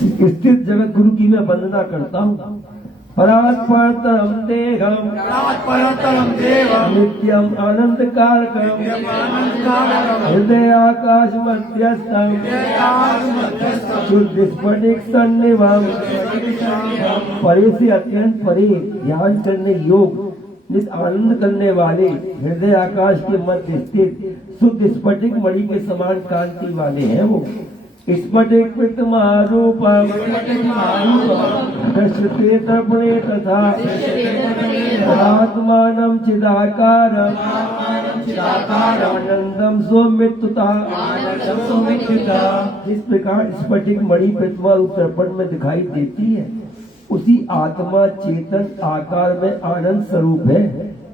स्थित जगत गुरु की मैं वंदना करता हूँ। परात्परतरम देहम नित्यम आनंद कारकम हृदय आकाश मध्यस्थम शुद्ध स्फटिक सन्निभम। परे से अत्यंत परे ध्यान करने योग नित आनंद करने वाले हृदय आकाश के मध्य स्थित शुद्ध स्फटिक मणि के समान कांति वाले हैं वो। स्फटिक कृतमारूपम दृश्यते तर्पणे तथा आत्मानं चिदाकारं आनंदम सौम्यता। जिस प्रकार स्फटिक मणि प्रतिमा रूप दर्पण में दिखाई देती है, उसी आत्मा चेतन आकार में आनंद स्वरूप है।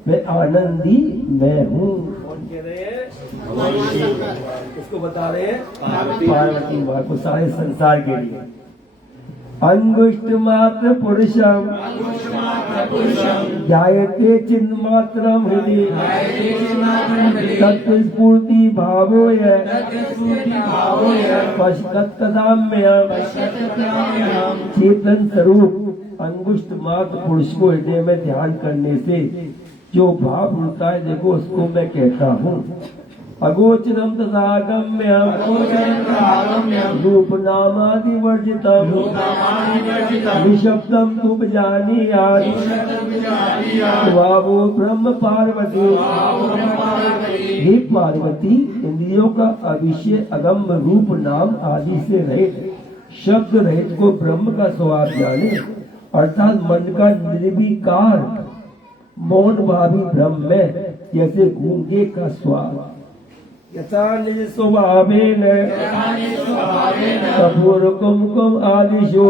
मैं आनंदी मैं हूँ। कौन कह रहे हैं? इसको बता रहे हैं पार्वती माँ को, सारे संसार के लिए। अंगुष्ठ मात्र पुरुषम ध्यायते चिन्मात्रम हृदय तत्स्फूर्ति भावोय पश्यत्तदाम्यहम्। चेतन स्वरूप अंगुष्ठ मात्र पुरुष को हृदय में ध्यान करने से जो भाव होता है, देखो उसको मैं कहता हूँ। अगोचरम तथा गम्यम रूप नामादि वर्जितम निशब्दम तुम जानीयात् भावो ब्रह्म पार्वती। हे पार्वती, इंद्रियों का अविषय अगम रूप नाम आदि से रहित शब्द रहित को ब्रह्म का स्वभाव जाने, अर्थात मन का निर्विकार मौन भावी ब्रह्म में जैसे गूंगे का स्वाद यथा निज स्वभावेन कपूर कुमकुम आदिशो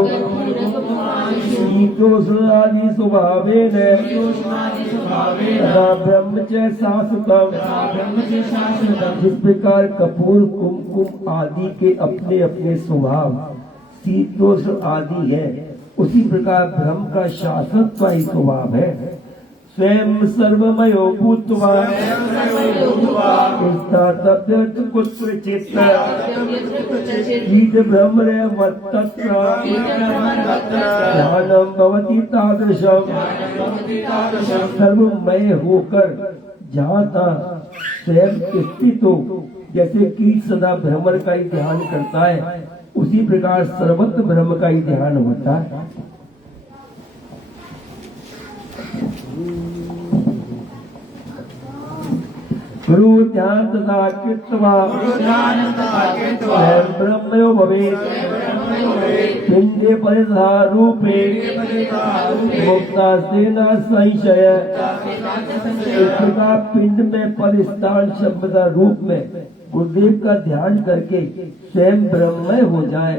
शीतोष्ण आदि स्वभावेन ब्रह्म च शाश्वतम। जिस प्रकार कपूर कुमकुम आदि के अपने अपने स्वभाव शीतोष्ण आदि है, उसी प्रकार ब्रह्म का शाश्वत का ही स्वभाव है। स्वयं सर्वमयो भूत्वा कुत्रचित् ब्रह्मण्यमत्तत्र ध्यानं भवति तादृशम्। सर्वमय होकर जहाँ तहाँ स्वयं स्थित हो, जैसे कीट सदा भ्रमर का ही ध्यान करता है, उसी प्रकार सर्वत्र ब्रह्म का ही ध्यान होता है। गुरु ध्यान तथा कृत्वा ब्रह्मयो भवेत् पिंडे परिधा रूपे मुक्ता से न संशय। पिंड में परिस्थान शब्द रूप में गुरुदेव का ध्यान करके स्वयं ब्रह्ममय हो जाए,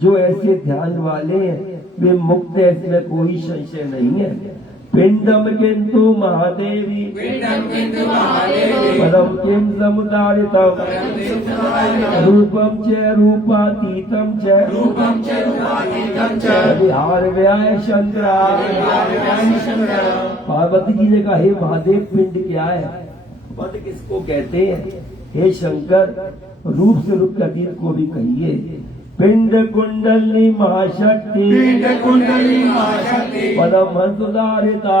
जो ऐसे ध्यान वाले हैं वे मुक्त है, इसमें कोई संशय नहीं है। पिंडम किंतु महादेवी पदम किम समुदारितम रूपम च रूपातीतम च विहार व्याय शंकरा। पार्वती जी ने कहा, हे महादेव, पिंड क्या है, पद किसको कहते हैं? हे शंकर, रूप से रूप के अतीत को भी कहिए। पिंड कुंडली महाशक्ति पदम हंसुधारिता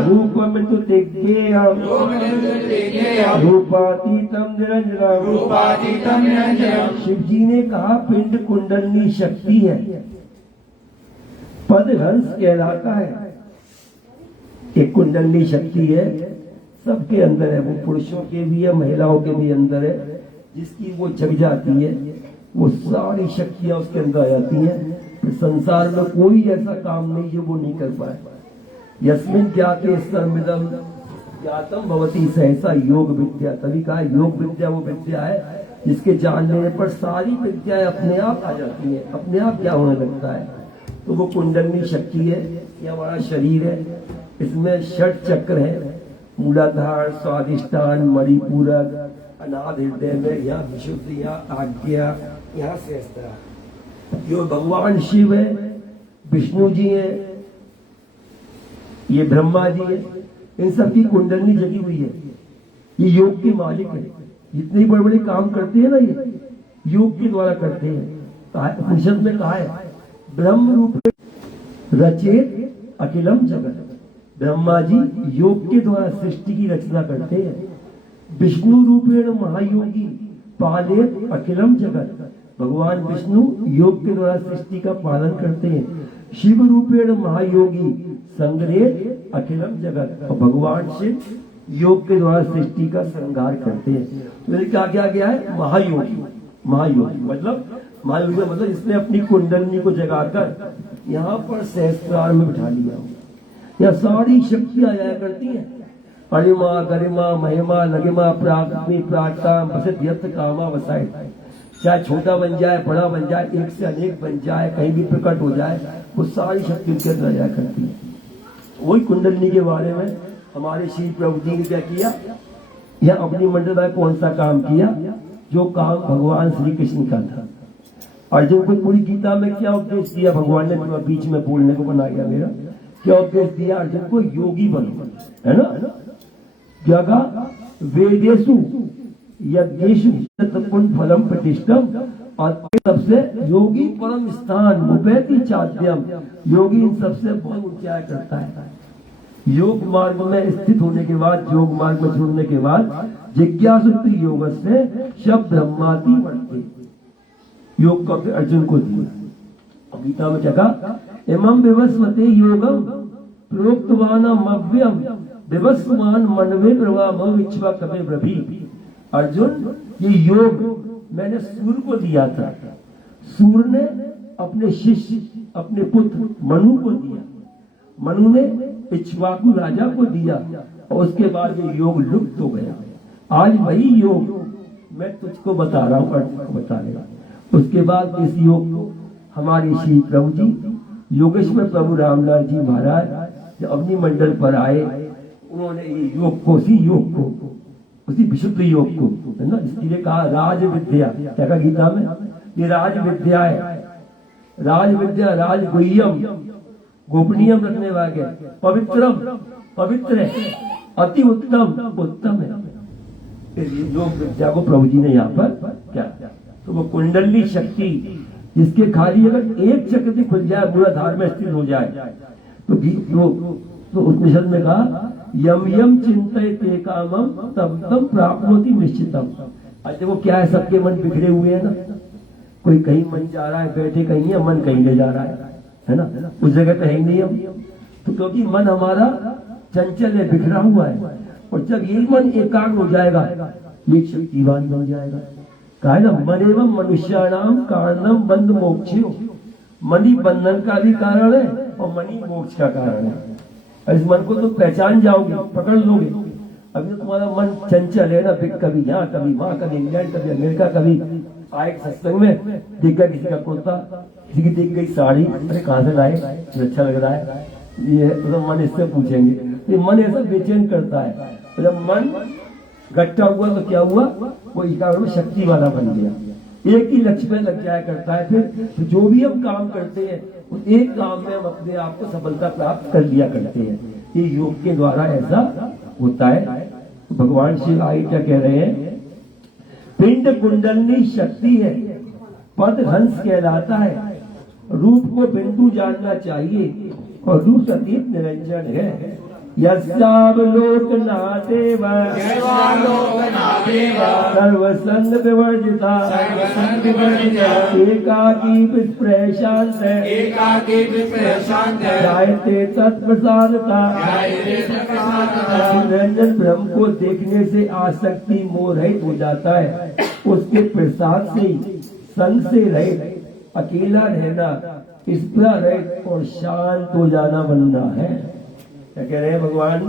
रूप में तु दिग्गेयम् रूपातीतम निरंजनम्। शिव जी ने कहा पिंड कुंडली शक्ति है, पद हंस कहलाता है। एक कुंडली शक्ति है, सबके अंदर है, वो पुरुषों के भी है, महिलाओं के भी अंदर है। जिसकी वो जग जाती है, वो सारी शक्तियां उसके अंदर आ जाती हैं। संसार में कोई ऐसा काम नहीं जो वो नहीं कर पाए। यस्मिन् ज्ञाते सर्वमिदं ज्ञातम भवति सहसा योग विद्या। तभी कहा योग विद्या वो विद्या है जिसके जानने पर सारी विद्याएं अपने आप आ जाती हैं, अपने आप क्या होने लगता है। तो वो कुंडली शक्ति है, ये हमारा शरीर है, इसमें षट चक्र है, मूलाधार, स्वादिष्ठान, मणिपूरक, अनाद हृदय में, यहाँ विशुद्धि, यहाँ आज्ञा, यहाँ सहस्त्र। जो भगवान शिव है, विष्णु जी है, ये ब्रह्मा जी है, इन सब की कुंडली जगी हुई है। ये योग के मालिक है। जितने बड़े बड़े काम करते हैं ना, ये योग के द्वारा करते हैं। उपनिषद में कहा है ब्रह्म रूप रचेत अखिलम जगत। ब्रह्मा जी योग के द्वारा सृष्टि की रचना करते हैं। विष्णु रूपेण महायोगी पालेत अखिलम जगत। भगवान विष्णु योग के द्वारा सृष्टि का पालन करते हैं। शिव रूपेण महायोगी संग्रहित अखिलम जगत। और भगवान शिव योग के द्वारा सृष्टि का संहार करते हैं। तो क्या क्या गया है? महायोगी। महायोगी मतलब इसने अपनी कुंडलनी को जगाकर यहाँ पर सहस्त्रार में बिठा लिया। यह सारी शक्तियां आया करती हैं। अरिमा गरिमा महिमा लगिमा प्राग्नि प्रागता बसत यत कामा वसाए। चाहे छोटा बन जाए बड़ा बन जाए एक से अनेक बन जाए कहीं भी प्रकट हो जाए वो सारी शक्ति उनके अंदर आया करती है। वही कुंडलनी के बारे में हमारे श्री प्रभु जी ने क्या किया? यह अपनी मंडल में कौन सा काम किया जो काम भगवान श्री कृष्ण का था। अर्जुन को पूरी गीता में क्या उपदेश दिया? भगवान ने बीच में बोलने को बनाया मेरा क्या उपदेश दिया? अर्जुन को योगी बनो, है ना? क्या कहा? वेदेषु यज्ञेषु तत्पुण्य फलम प्रतिष्ठम। और सबसे योगी परम स्थान उपैति चाद्यम। योगी इन सबसे बहुत ऊंचाई करता है। योग मार्ग में स्थित होने के बाद योग मार्ग में जुड़ने के बाद जिज्ञासु योग से शब्द ब्रह्माति वर्ते। योग का अर्जुन को दिया। गीता में क्या कहा? इमं विवस्वते योगम प्रोक्तवानम अव्ययम विवस्वान मनवे प्रवाह इच्छा कवे ब्रभी। अर्जुन ये योग मैंने सूर्य को दिया था। सूर्य ने अपने शिष्य अपने पुत्र मनु को दिया। मनु ने इक्ष्वाकु राजा को दिया और उसके बाद ये योग लुप्त हो गया। आज वही योग मैं तुझको बता रहा हूँ, अर्जुन को बता रहा। उसके बाद इस योग को हमारे श्री प्रभु जी योगेश्वर प्रभु रामलाल जी महाराज जब अपनी मंडल पर आए उन्होंने ये योग को उसी विशुद्ध योग को, है ना, इसलिए कहा राज विद्या। क्या कहा गीता में? ये राज विद्या है। राज विद्या राज गुह्यम गोपनीयम रखने वाले पवित्रम पवित्र है अति उत्तम है। योग विद्या को प्रभु जी ने यहाँ पर क्या तो वो कुंडली शक्ति जिसके खाली अगर एक चक्र खुल जाए मूलाधार में स्थित हो जाए तो उपनिषद में कहा यम यम चिंतयते कामम तब तम प्राप्नोति निश्चितम। अच्छा वो क्या है? सबके मन बिखरे हुए हैं ना। कोई कहीं मन जा रहा है बैठे कहीं है, मन कहीं ले जा रहा है ना? उस जगह तो है ही नहीं हम। तो क्योंकि मन हमारा चंचल है, बिखरा हुआ है। और जब ये मन एकाग्र हो जाएगा ये शक्तिवान बन जाएगा। कहा ना मन एवं मनुष्याणाम कारणम बंध मोक्षो। मनी बंधन का भी कारण है और मनी मोक्ष का कारण है। इस मन को तो पहचान जाओगे, पकड़ लोगे। अभी तो तुम्हारा मन चंचल है ना, कभी यहाँ कभी वहां, कभी इंग्लैंड कभी अमेरिका, कभी आए सत्संग में देख गया किसी का कुर्ता, किसी की देख गई साड़ी, अरे कहाँ से लाए, अच्छा लग रहा है ये, तो मन इससे पूछेंगे। ये मन ऐसा बेचैन करता है। जब मन गट्टा हुआ तो क्या हुआ? वो एकाग्र शक्ति वाला बन गया, एक ही लक्ष्य पे लग जाया करता है। फिर जो भी हम काम करते हैं उस एक काम में हम अपने आप को सफलता प्राप्त कर लिया करते हैं। ये योग के द्वारा ऐसा होता है। तो भगवान शिव आगे क्या कह रहे हैं? पिंड कुंडलनी शक्ति है, पद हंस कहलाता है। रूप को बिंदु जानना चाहिए और रूप सतीत निरंजन है। यस्यावलोकनादेव सर्वसंग विवर्जिता एकाकी विप्रशांत जायते तत्प्रसादता। निरंजन ब्रह्म को देखने से आसक्ति मोह रहित हो जाता है। उसके प्रसाद से संग से रहित अकेला रहना, स्पृहा रहित और शांत हो जाना बनना है। क्या कह रहे हैं भगवान?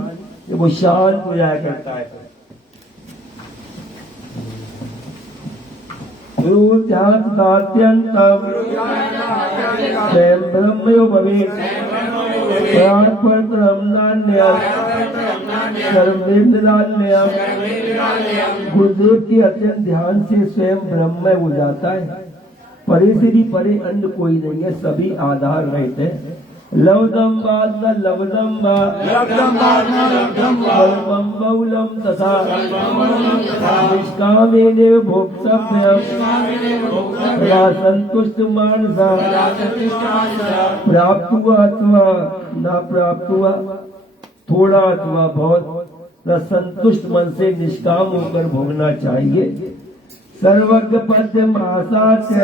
ये वो शांत हो जाया करता है। गुरुदेव के अत्यंत ध्यान से स्वयं ब्रह्म हो जाता है। परे से भी परे अन्य कोई नहीं है, सभी आधार रहते हैं। लवदम्बा न लवदम्बा सर्वं बहुलं तथा निष्कामेनेव भोक्तव्यं तदा संतुष्ट मानसा प्राप्त हुआ अथवा न प्राप्त हुआ, थोड़ा अथवा बहुत, न संतुष्ट मन से निष्काम होकर भोगना चाहिए। सर्वज्ञ पद्य महासाध्य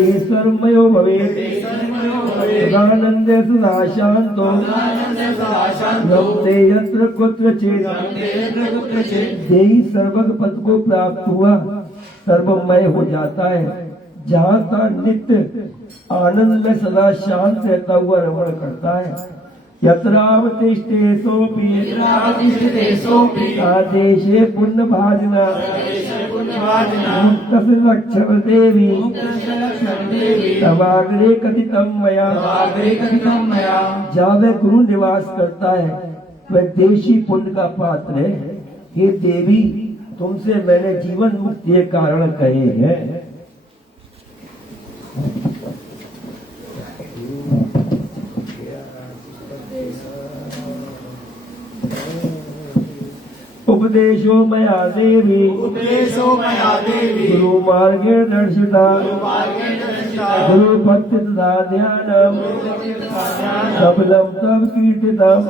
ईश्वरमयो भवेत् सदानंदे सदा शांतो रमते यत्र कुत्रचित्। यही सर्वज्ञ पद को प्राप्त हुआ सर्वमय हो जाता है, जहाँ का नित्य आनंद में सदा शांत रहता हुआ रमण करता है। यत्रावतिष्ठेषोऽपि आदेशे पुण्यभाजना मुक्तस्य लक्ष्मण देवी तवाग्रे कथितं मया। जहाँ वह गुरु निवास करता है वह देशी पुण्य का पात्र है। हे देवी, तुमसे मैंने जीवन मुक्ति के कारण कहे हैं। उपदेशो मया देवी गुरु मार्गे दर्शिता गुरु भक्ति तथा ध्यानम सबलम तब कीर्तितम।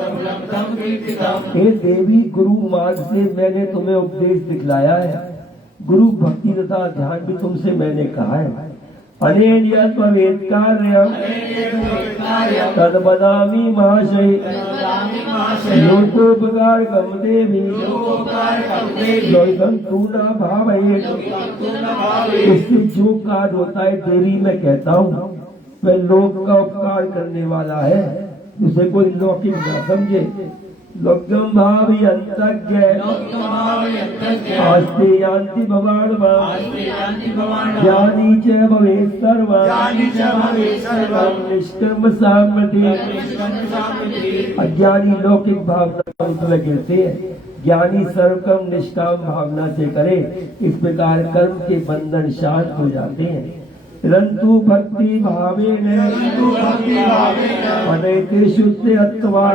हे देवी, गुरु मार्ग से मैंने तुम्हें उपदेश दिखलाया है, गुरु भक्ति तथा ध्यान भी तुमसे मैंने कहा है। अनेन यत् भवेत् कार्यं तद् वदामि महाशय लोकोपकारकं देवी योगं तू न भावयेत्। इससे जो कार्य होता है देवी मैं कहता हूँ वह लोक का उपकार करने वाला है, उसे कोई लौकिक न समझे। लोकम भावी अंतज्ञ आस्ते यान्ति भवान् ज्ञानी च भवेत् सर्वं निष्कर्म साम्यति। अज्ञानी लौकिक भावना में गिरते हैं, ज्ञानी सर्वकर्म निष्काम भावना से करे, इस प्रकार कर्म के बंधन शांत हो जाते हैं। परंतु भक्ति भावेन अनैते शुद्धे अत्वा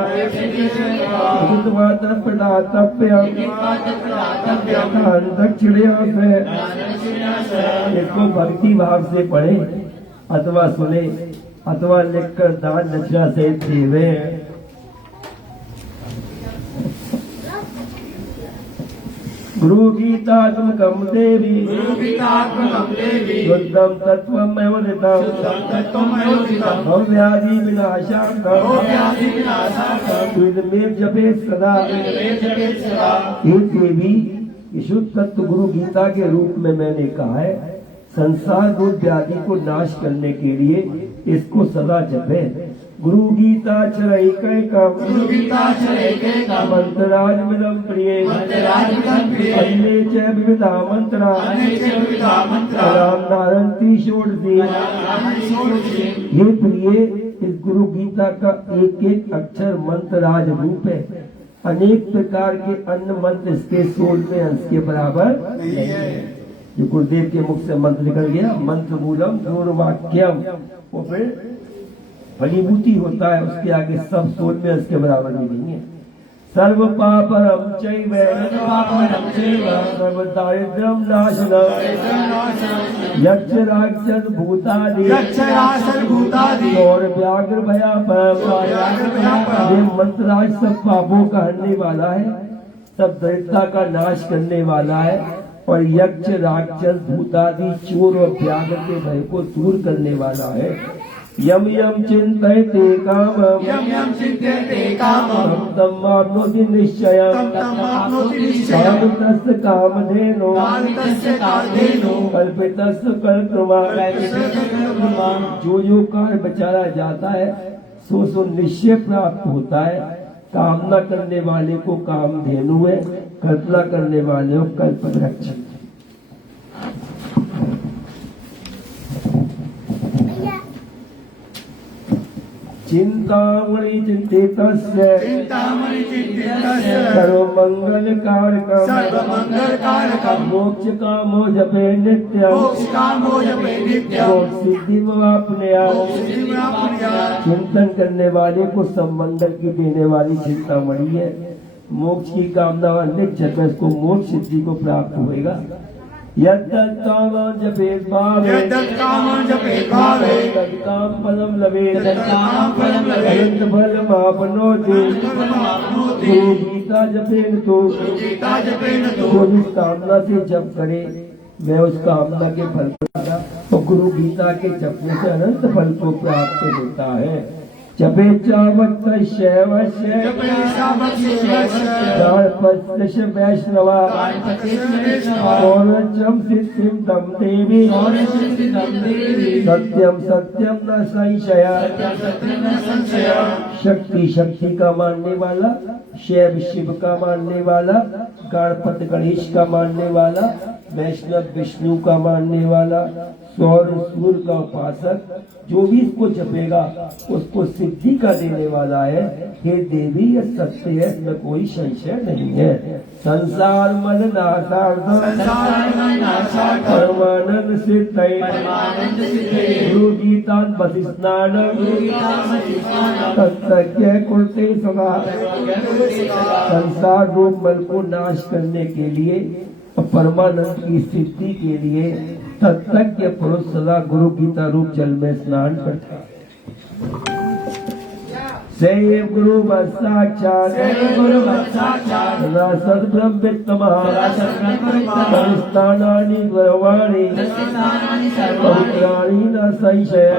दक्षिणया से इसको भक्ति भाव से पढ़े अथवा सुने अथवा लिखकर दान दक्षिणा से देवे। गुरु गीतात्मकं देवी शुद्धं तत्त्वमेव ऋतं भव्यादि विनाशार्थं विदमेव जपेत् सदा। हे देवी, शुद्ध तत्व गुरु गीता के रूप में मैंने कहा है, संसार रूप व्याधि को नाश करने के लिए इसको सदा जपे। गुरु गीता चरैकैकं मंत्रराजमिदं प्रिये अन्ये च विविधा मंत्रा राम नारंती षोडशी। ये प्रिय, इस गुरु गीता का एक एक अक्षर मंत्र राज रूप है, अनेक प्रकार के अन्य मंत्र इसके 16वें अंश के बराबर नहीं है। जो गुरुदेव के मुख से मंत्र निकल गया, मंत्र मूलम गुरुवाक्यम, वो फिर फलीभूति होता है, उसके आगे सब 16वें अंश के बराबर भी नहीं है। सर्व पापरम चैव सर्व दारिद्र्यम नाशनम यक्ष राक्षस भूतादि और व्याघ्र भयापम। ये मंत्राज सब पापों का हरने वाला है, सब दरिद्रता का नाश करने वाला है, और यक्ष राक्षस भूतादि चोर और व्याघ्र के भय को दूर करने वाला है। यम यम चिंतयते कामं तं आप्नोति निश्चयं कामितस्य कामधेनो कल्पितस्य कर्तृमा। जो कार्य बचाया जाता है सो निश्चय प्राप्त होता है। कामना करने वाले को कामधेनु है, कल्पना करने वाले को कल्पवृक्ष। चिंतामणि चिंतितस्य सर्वमंगलकारकं मोक्षकामो जपे नित्यं मोक्ष सिद्धिमवाप्नुयात्। चिंतन करने वाले को सब मंगल की देने वाली चिंतामणि है। मोक्ष की कामना वाले जब उसको मोक्ष सिद्धि को प्राप्त होएगा। यद्दत्तामां जपेत् भावे तत्काम फलं लभेत् अनंत फलमाप्नोति। गुरु गीता जपेन तो जो जिस कामना से जप करे मैं उस कामना के फल को पाऊंगा। तो गुरु गीता के जपने से अनंत फल को प्राप्त होता है। जपे चावत्तस्य वैष्णवा पौर्णचम सिद्धिं दम देवी सत्यम सत्यम न संशय। शक्ति शक्ति का मानने वाला, शैव शिव का मानने वाला, गणपति गणेश का मानने वाला, वैष्णव विष्णु का मानने वाला, सौर सूर्य का उपासक जो भी इसको जपेगा उसको सिद्धि का देने वाला है। हे देवी यह सत्य है, इसमें कोई संशय नहीं है। संसार मन नाशार्थ परमानंद सिद्धये गुरु गीता बसि स्नान तत्सज्ञ कुरुते सदा। संसार रूप मल को नाश करने के लिए, परमानंद की सिद्धि के लिए तत्ज्ञ पुरुष सदा गुरु गीता रूप जल में स्नान करता है। सैव गुरु साक्षात् सद्ब्रह्मवित्तमः स्थानानि गर्वाणि पवित्राणि न संशय।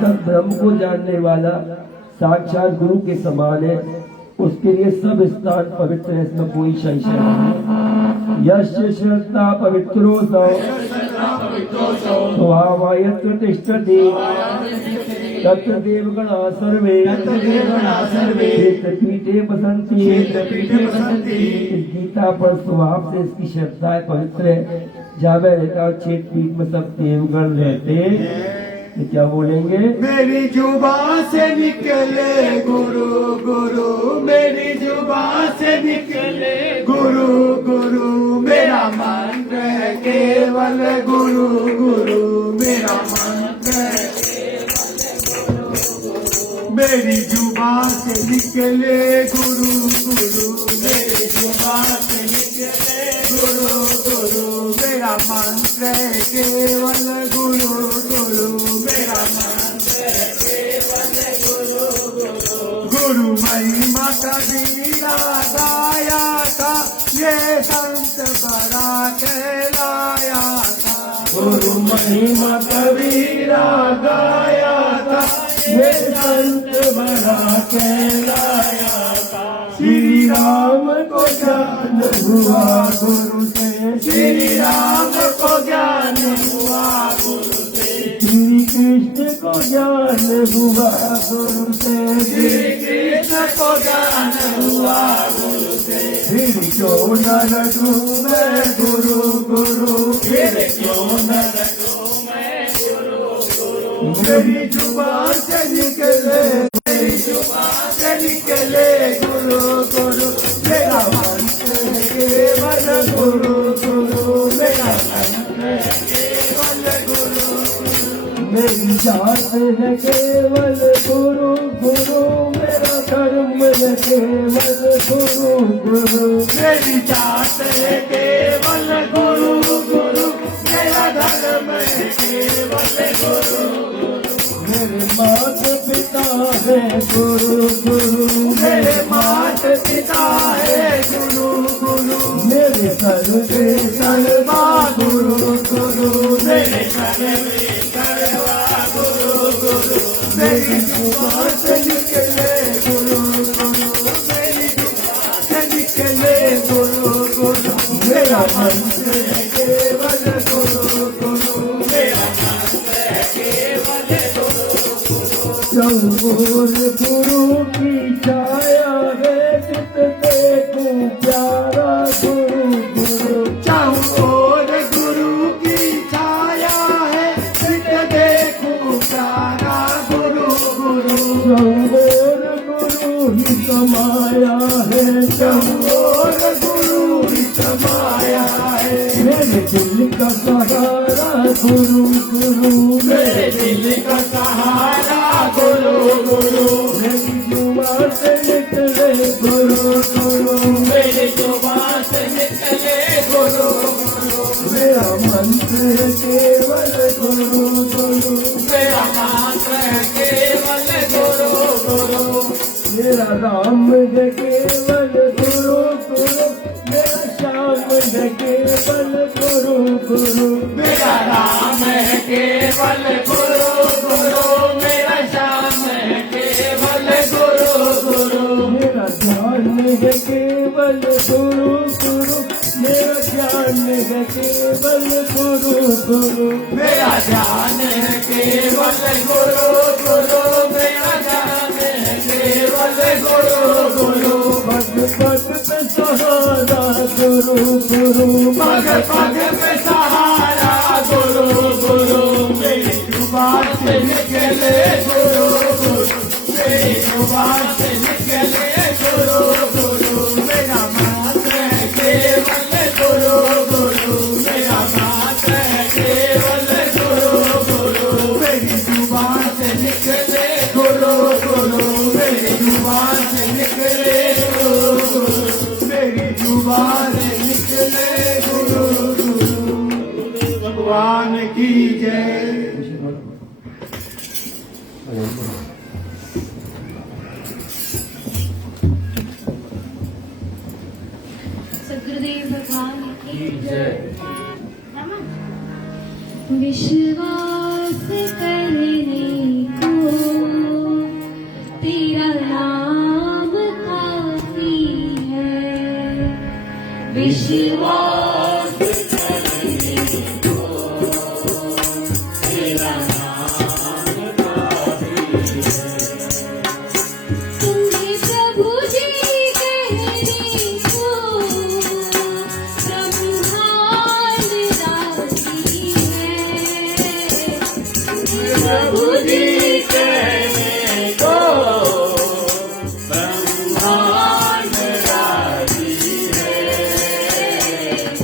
सद्ब्रह्म को जानने वाला साक्षात गुरु के समान है, उसके लिए सब स्थान पवित्र है, इसमें कोई संशय नहीं। यस्य श्रद्धा पवित्रो स्वभावयत्र तिष्ठति तत्र देवगणा सर्वे पीठे बसंती। गीता पर स्वभाव से इसकी श्रद्धा पवित्र है। जहाँ रहता क्षेत्र पीठ में सब देवगण रहते, तो क्या बोलेंगे? मेरी जुबान से निकले गुरु गुरु, मेरी जुबान से निकले गुरु गुरु, मेरा मंत्र है केवल गुरु गुरु, मेरा मंत्र है मेरी जुबान से निकले गुरु गुरु, मेरी जुबान से निकले गुरु गुरु, मेरा मंत्र है केवल गुरु गुरु, मेरा मंत्र है केवल गुरु गुरु। गुरु महिमा कबीरा गाया था, ये संत बड़ा कहलाया था। गुरु महिमा कबीरा गाया था, ये संत बड़ा कहलाया था। श्री राम को ज्ञान हुआ गुरु से, श्री राम को ज्ञान हुआ गुरु से, श्री कृष्ण को ज्ञान हुआ गुरु से, श्री कृष्ण को ज्ञान हुआ गुरु से। फिर क्यों न रटूं मैं गुरु गुरु, फिर क्यों न रटूं मैं गुरु गुरु। मेरी जुबान से निकले, मेरी जुबान से निकले गुरु गुरु, मेरा मंत्र है केवल गुरु गुरु, मेरा मंत्र है केवल गुरु गुरु। मेरी जात है केवल गुरु गुरु, मेरा धर्म है केवल गुरु गुरु, मेरी जात है केवल गुरु गुरु, मेरा धर्म है केवल गुरु गुरु। मेरे मात पिता है गुरु गुरु, मेरे मात पिता है गुरु गुरु, मेरे सर्वे सर्वा गुरु गुरु, मेरे सर्वे सर्वा गुरु गुरु। मेरी जुबान से निकले गुरु गुरु, मेरी जुबान से निकले गुरु गुरु, मेरा मंत्र है केवल गुरु गुरु, मेरा मंत्र है केवल गुरु गुरु। चौगुर गुरु की छाया है, चित देखूं प्यारा गुरु गुरु। चारों गुरु की छाया है, चित देखूं प्यारा गुरु गुरु। समाया है चमोर गुरु समाया है मेरे दिल का सहारा गुरु गुरु मेरे दिल का सहारा गुरु गुरु मेरी जुबान से निकले गुरु गुरु मेरी जुबान से निकले गुरु गुरु मेरा मंत्र है केवल गुरु गुरु मेरा मंत्र है केवल गुरु गुरु मेरा राम है केवल गुरु गुरु मेरा श्याम है केवल गुरु गुरु मेरा राम है केवल गुरु गुरु मेरा श्याम है केवल गुरु गुरु मेरा ध्यान है केवल गुरु गुरु मेरा ज्ञान है केवल गुरु गुरु मेरा ध्यान है केवल गुरु गुरु मेरा ध्यान है केवल गुरु गुरु पग पग पे सहारा गुरु गुरु पग पग में सहारा गुरु गुरु मेरी जुबान से निकले गुरु गुरु मेरी जुबान से निकले गुरु गुरु मेरा मंत्र है केवल गुरु गुरु मेरा मंत्र है केवल गुरु गुरु मेरी जुबान से निकले गुरु गुरु मेरी जुबान से निकले गुरु गुरु मेरी जुबान से निकले गुरु गुरु भगवान की जय सदगुरुदेव भगवान की जय विश्वास करने को तेरा नाम काफी है विश्वास करने को तेरा नाम काफी है तुम्हें प्रभु जी कहने को ब्रह्मांड राजी है प्रभु जी कहने को ब्रह्मांड राजी है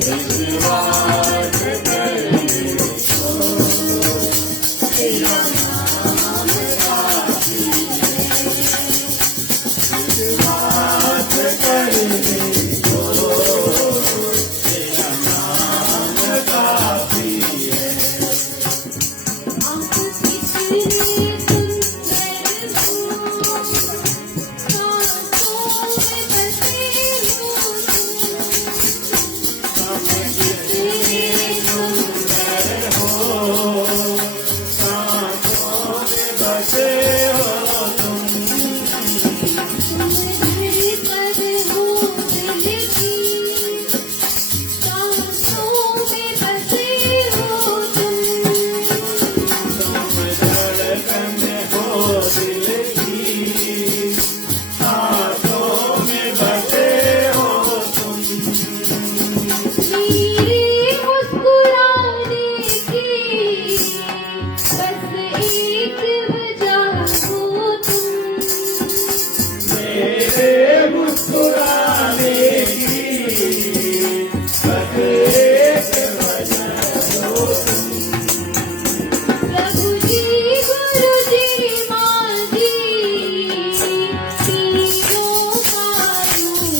विश्वास करने को तेरा नाम काफी है विश्वास करने को तेरा नाम काफी है आप कितने सुंदर हो सांसों में बसे हो तुम कितने सुंदर हो सांसों में बसे हो तुम धड़कन हो दिल की सांसों में बसे हो तुम धड़कन हो दिल की सांसों में बसे हो तुम मेरे मुस्कुराने की बस एक वजह हो तुम मेरे मुस्कुराने की बस एक वजह हो तुम प्रभु जी गुरु जी माँ जी तीनों का रूप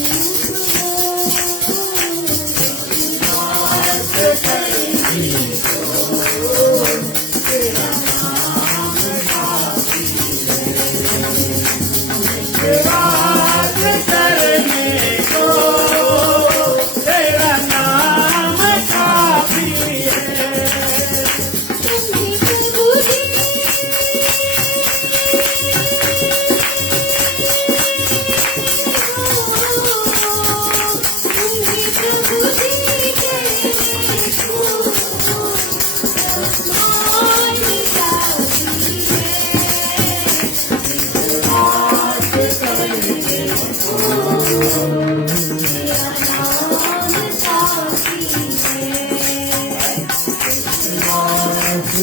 बात करने को तेरा नाम काफी है तुम्हें प्रभु जी तुम्हें प्रभु जी कहने को ब्रह्मांड काफी है बात करने को तेरा नाम काफी है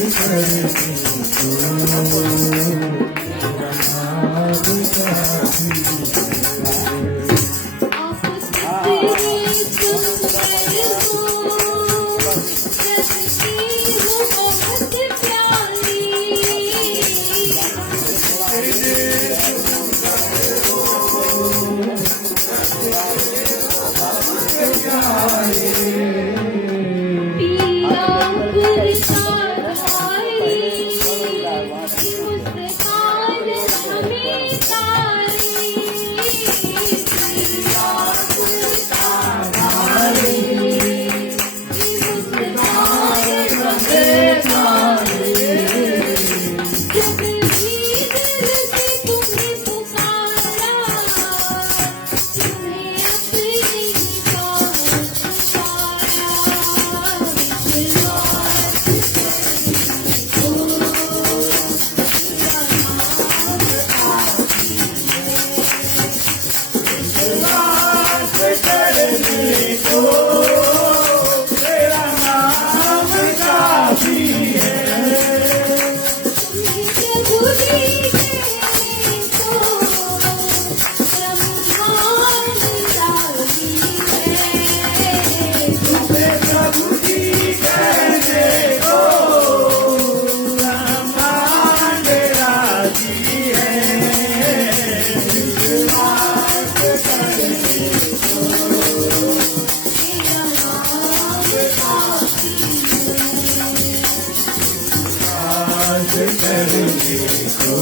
करने को आप कितने सुंदर हो, लगती हो बहुत प्यारी। पिया गुलजार वाली, मुस्कान हमें तारी। पिया गुलजार वाली, मुस्कान हमें तारी। जब भी दिल से तुम्हें पुकारा, तुम्हें अपनी तेरा नाम काफी है। प्रभु जी कहने को ब्रह्मांड राजी है। प्रभु जी कहने को ब्रह्मांड राजी है। तेरा नाम काफी आज करने को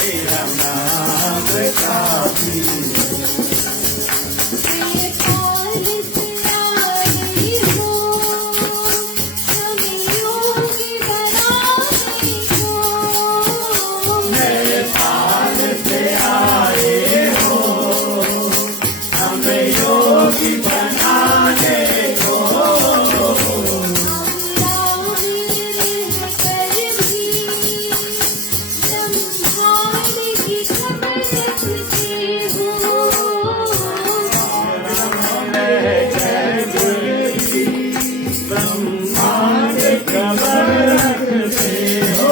तेरा नाम काफी मैं पाल से आ रही हूँ, हमें योगी बनाने को। मेरे पाल से आए हो हमें योगी बनाने को। ब्रह्मांड खबर रखते हो।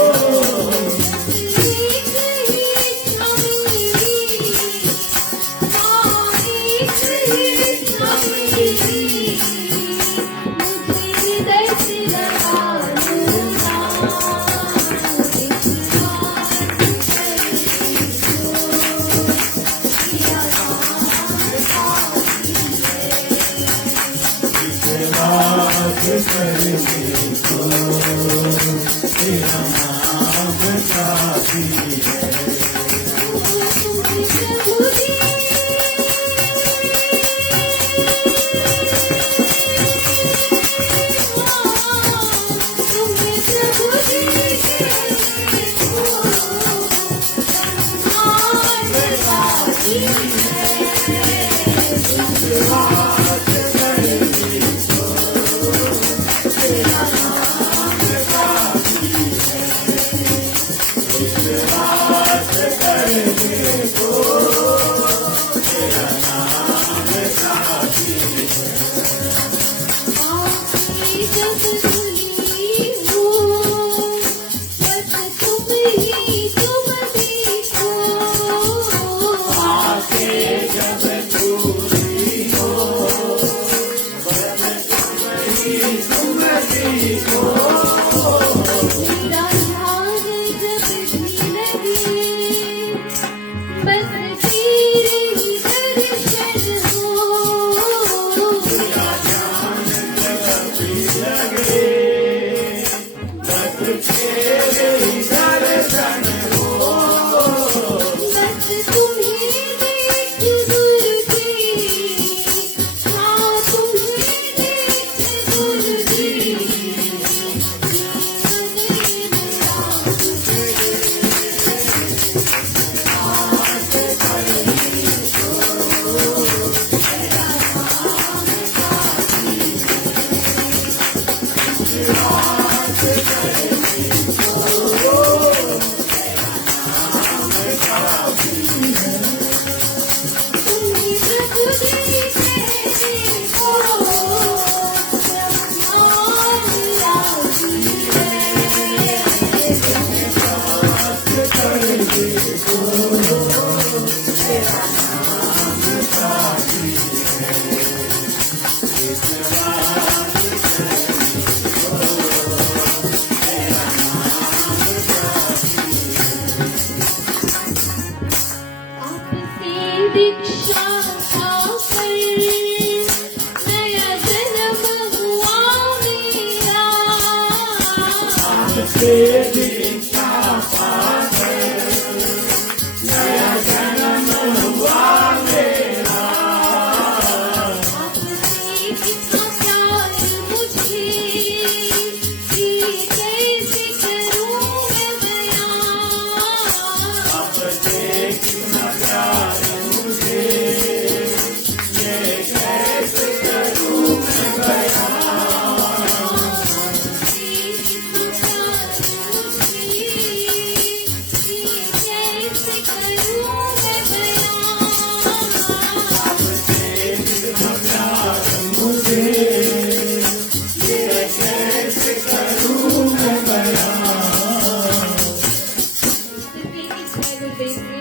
बात करने को तेरा नाम काफी है। मेरा ध्यान जब भी लगे, बस तेरे ही दर्शन हो। बस तुम्हें देख दूर से, हाँ तुम्हें देख दूर से। आपसे दीक्षा पाकर नया जन्म हुआ मेरा। आपने कितना प्यार मुझे, ये कैसे करूं मैं बयां। आपसे कितना प्यार मुझे, ये कैसे करूं मैं बयां।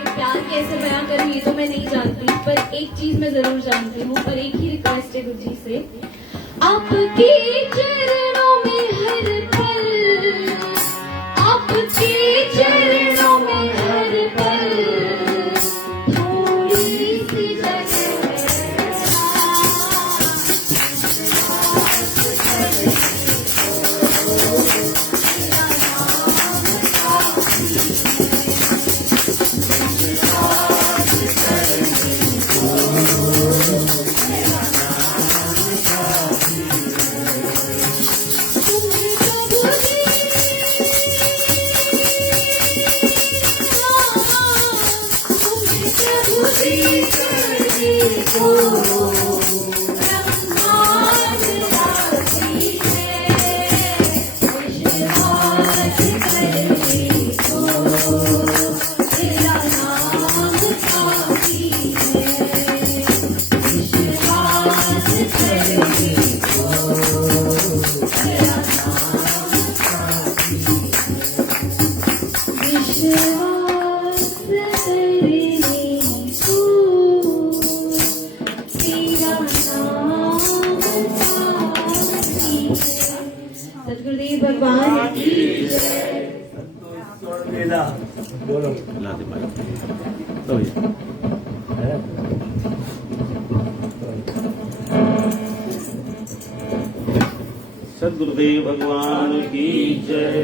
प्यार कैसे बयां करूं ये तो मैं नहीं जानती, पर एक चीज मैं जरूर जानती हूँ और एक ही रिक्वेस्ट है गुरुजी से, आपके चरणों में हर पल, आपके चरणों में हर पल थोड़ी सी जगह सतगुरुदेव भगवान की लीला बोलो। सदगुरुदेव भगवान की जय।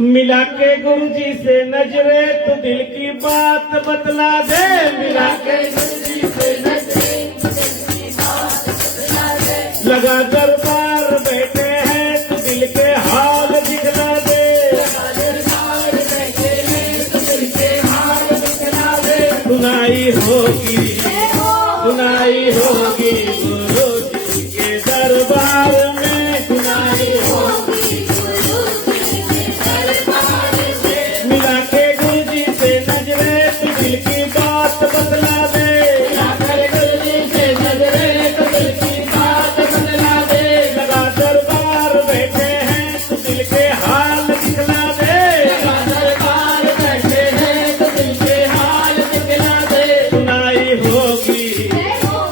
मिला के गुरु जी से नजरे तो दिल की बात बतला दे, मिला के गुरु जी से नजरे तो दिल की बात बतला दे। लगा दरबार बैठे हैं तो दिल के हाल दिखला दे, लगा दरबार बैठे हैं तो दिल के हाल दिखला दे। सुनाई होगी गुरु जी के दरबार में, सुनाई होगी गुरु जी के दरबार में। मिला के गुरु जी से नजरे तो दिल की बात बतला दे, मिला कर गुरु जी से नजरे तो दिल की बात बतला दे। लगा दरबार बैठे हैं तो दिल के हाल दिखला दे, लगा दरबार बैठे हैं तो दिल के हाल दिखला दे।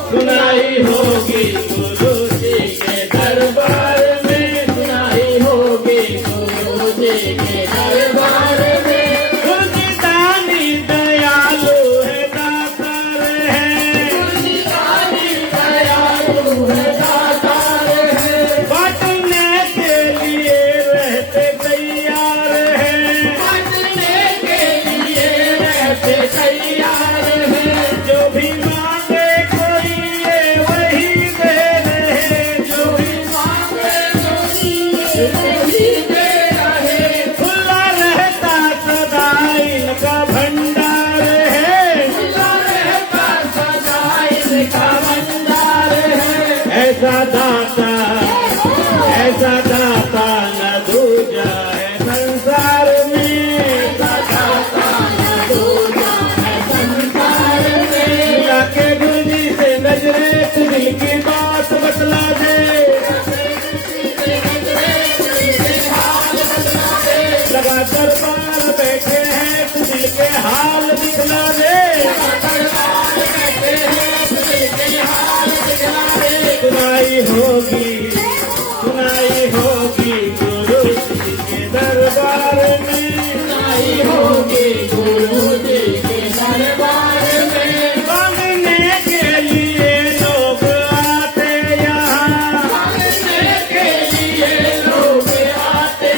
सुनाई होगी गुरु जी के दरबार में, सुनाई होगी गुरु जी के दरबार में। गुरु जी दानी दयालु है दातार है, गुरु जी दानी दयालु है दातार है। बांटने के लिए रहते तैयार है, बांटने के लिए रहते तैयार है। जो भी मांगे कोई ये वही दे रहे, जो भी मांगे कोई ये वही दे रहे। खुला रहता सदा इनका भंडार है, खुला रहता सदा इनका भंडार है। ऐसा दाता न दूजा है संसार में, ऐसा दाता न दूजा है संसार में। मिला के गुरु जी से नजरे तो दिल की बात बतला दे, लगा दरबार बैठे हैं तो दिल के हाल दिखला दे, लगा दरबार बैठे हैं तो दिल के हाल दिखला दे। सुनाई होगी गुरु जी के दरबार में, सुनाई होगी गुरु जी के दरबार में। मांगने के लिए लोग आते यहाँ, मांगने के लिए लोग आते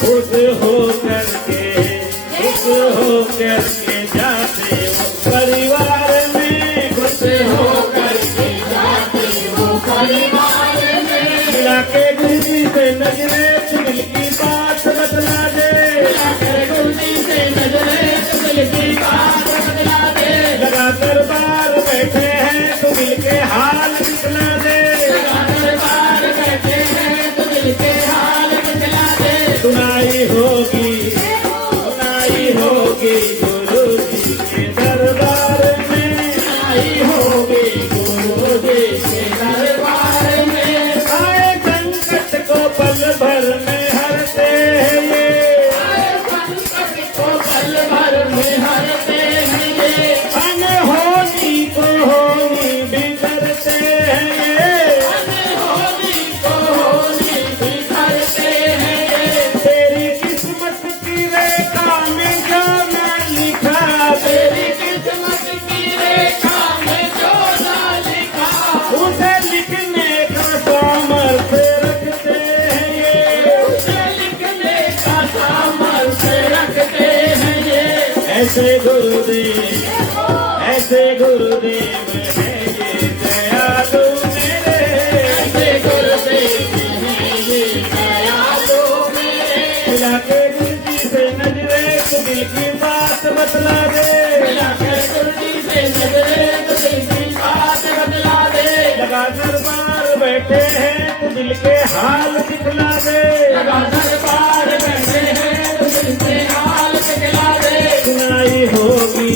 खुश हो करके जाते हो परिवार में, खुश हो करके जाते हो परिवार में। मिला के गुरुजी से नजरे दिल की बात बतला दे, मिला के गुरुजी से नजरे दिल की बात बतला दे। लगा दरबार बैठे हैं तो दिल के हाल बतला दे, लगा दरबार बैठे हैं तो दिल के हाल बतला दे। सुनाई होगी गुरु जी के दरबार में, सुनाई होगी गुरु जी के दरबार में। आए संकट को पल भर में हरते हैं ये, आए संकट को पल भर में हरते हैं ये। अनहोनी को होनी भी करते हैं ये, अनहोनी को होनी भी करते हैं ये। तेरी किस्मत की रेखा में जो ना लिखा, तेरी किस्मत की रेखा में जो ना लिखा, उसे लिखने का सामर्थ्य रखते हैं ये, उसे लिखने का सामर्थ्य रखते हैं ये। ऐसे गुरुदेव हैं ये दयालु मेरे, ऐसे गुरुदेव हैं ये दयालु मेरे। मिला के गुरुजी से नजरे तो दिल की बात बतला दे, मिला के गुरुजी से नजरे तो दिल की बात बतला दे। लगा दरबार बैठे हैं तो दिल के हाल दिखला दे, लगा दरबार बैठे हैं तो दिल के हाल दिखला दे। सुनाई होगी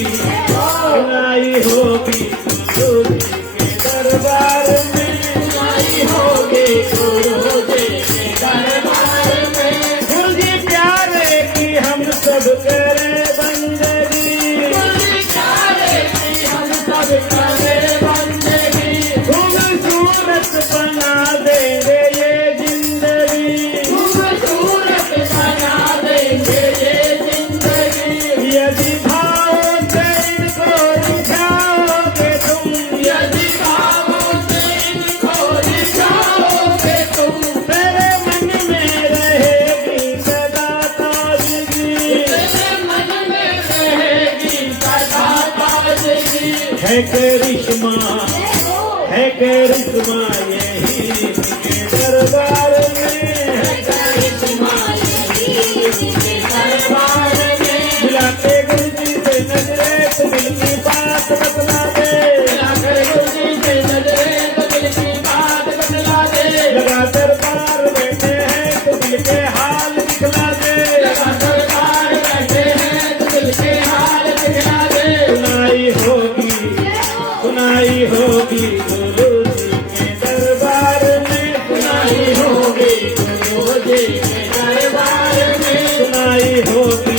गुरु जी के दरबार में, सुनाई होगी गुरु जी के दरबार में। गुरु जी प्यारे की हम सब करे बंदगी, गुरु जी प्यारे की हम सब करे बंदगी। खूबसूरत बना देंगे ये जिंदगी, खूबसूरत बना देंगे ये जिंदगी। यदि भाव से इनको रिझाओगे तुम, यदि भाव से इनको रिझाओगे तुम, तेरे मन में रहेगी सदा ताजगी, तेरे मन में रहेगी सदा ताजगी। है करिश्मा यही इनके दरबार में, है करिश्मा यही इनके दरबार में। मिला के गुरुजी से नजरे तो दिल की बात बतला दे, मिला के गुरुजी से नजरे तो दिल की बात बतला दे। लगा दरबार बैठे हैं तो दिल के हाल दिखला दे, लगा दरबार बैठे हैं तो दिल के हाल दिखला दे। सुनाई होगी गुरु जी के दरबार में, सुनाई होगी गुरु जी के दरबार में। सुनाई होगी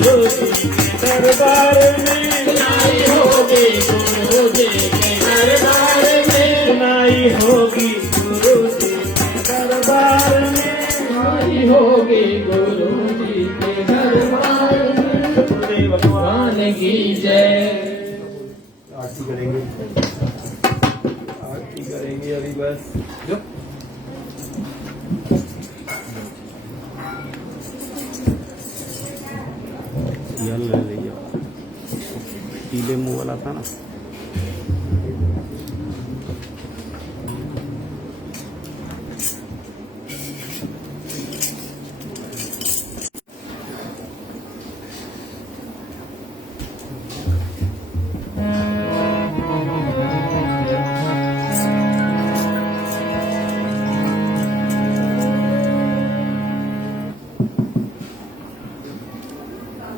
गुरु जी के दरबार में, सुनाई होगी गुरु जी के दरबार में। सुनाई होगी गुरु जी के दरबार में, सुनाई होगी गुरु जी के दरबार में। सतगुरुदेव भगवान की जय। आरती करेंगे अभी बस जो ले लिया पीले मुंह वाला था ना।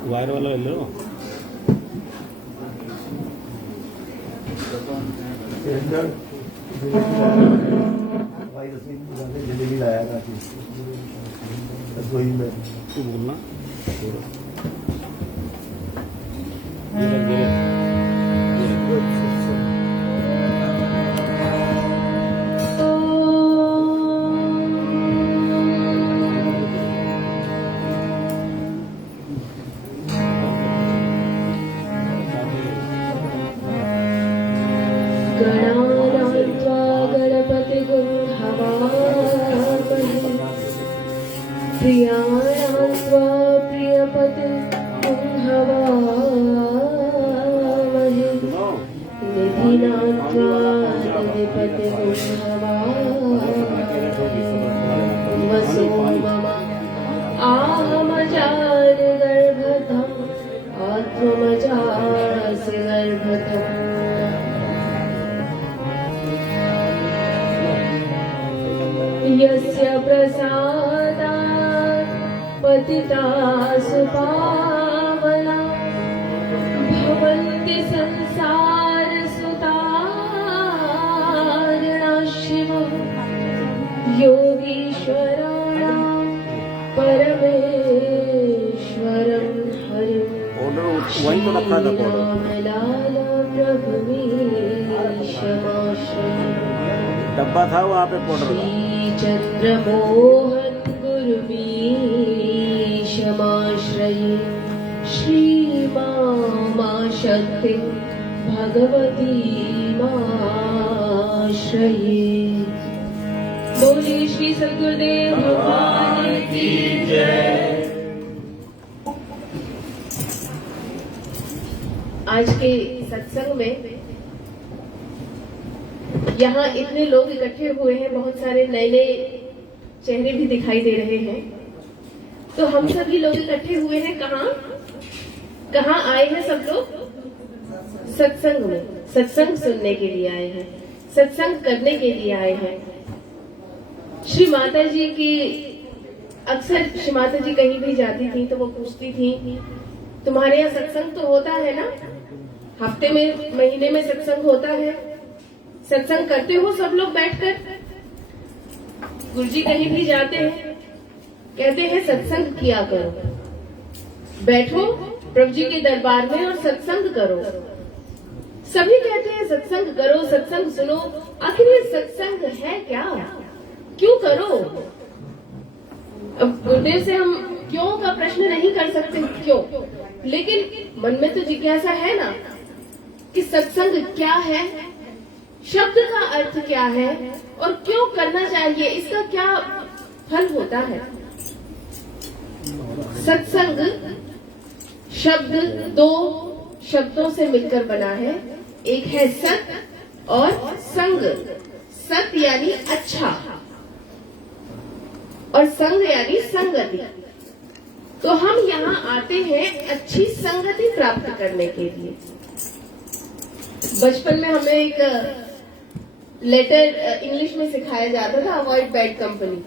वायर वाला ले लो। भाई जलेबी लाया था रसोई में, तू बोलना गणानान्त्वा गणपतिगुं हवामहे प्रियाणां ध्यात्वा प्रियपते हवामहे निधिनात्वा तदिपते वसो मम आहमजार गर्भधम् आत्मजास्य गर्भधम् यस्य प्रसादात् पतितासु पावना भवन्ति संसारसुतारणाशिवः योगीश्वराणां परमेश्वरं हरिं ऑर्डर वहीं तो रखा था ऑर्डर डब्बा था वहाँ पे ऑर्डर चंद्रमोहन गुरुमीशमाश्रये श्रीमा शक्ति भगवती माश्रये। बोलिए श्री सद्गुरुदेव भगवान की जय। आज के सत्संग में यहाँ इतने लोग इकट्ठे हुए हैं, बहुत सारे नए नए चेहरे भी दिखाई दे रहे हैं। तो हम सभी लोग इकट्ठे हुए हैं कहाँ आए हैं सब लोग? सत्संग में, सत्संग सुनने के लिए आए हैं, सत्संग करने के लिए आए हैं। श्री माता जी की अक्सर श्री माता जी कहीं भी जाती थी तो वो पूछती थी तुम्हारे यहाँ सत्संग तो होता है ना, हफ्ते में महीने में सत्संग होता है, सत्संग करते हो सब लोग बैठकर? गुरुजी कहीं भी जाते हैं कहते हैं सत्संग किया करो, बैठो प्रभु जी के दरबार में और सत्संग करो। सभी कहते हैं सत्संग करो, सत्संग सुनो। आखिर ये सत्संग है क्या, क्यों करो? अब गुरुदेव से हम क्यों का प्रश्न नहीं कर सकते, क्यों, लेकिन मन में तो जिज्ञासा है ना कि सत्संग क्या है, शब्द का अर्थ क्या है और क्यों करना चाहिए, इसका क्या फल होता है। सत्संग शब्द दो शब्दों से मिलकर बना है, एक है सत और संग। सत यानी अच्छा और संग यानी संगति। तो हम यहाँ आते हैं अच्छी संगति प्राप्त करने के लिए। बचपन में हमें एक लेटर इंग्लिश में सिखाया जाता था, अवॉइड बैड कंपनी।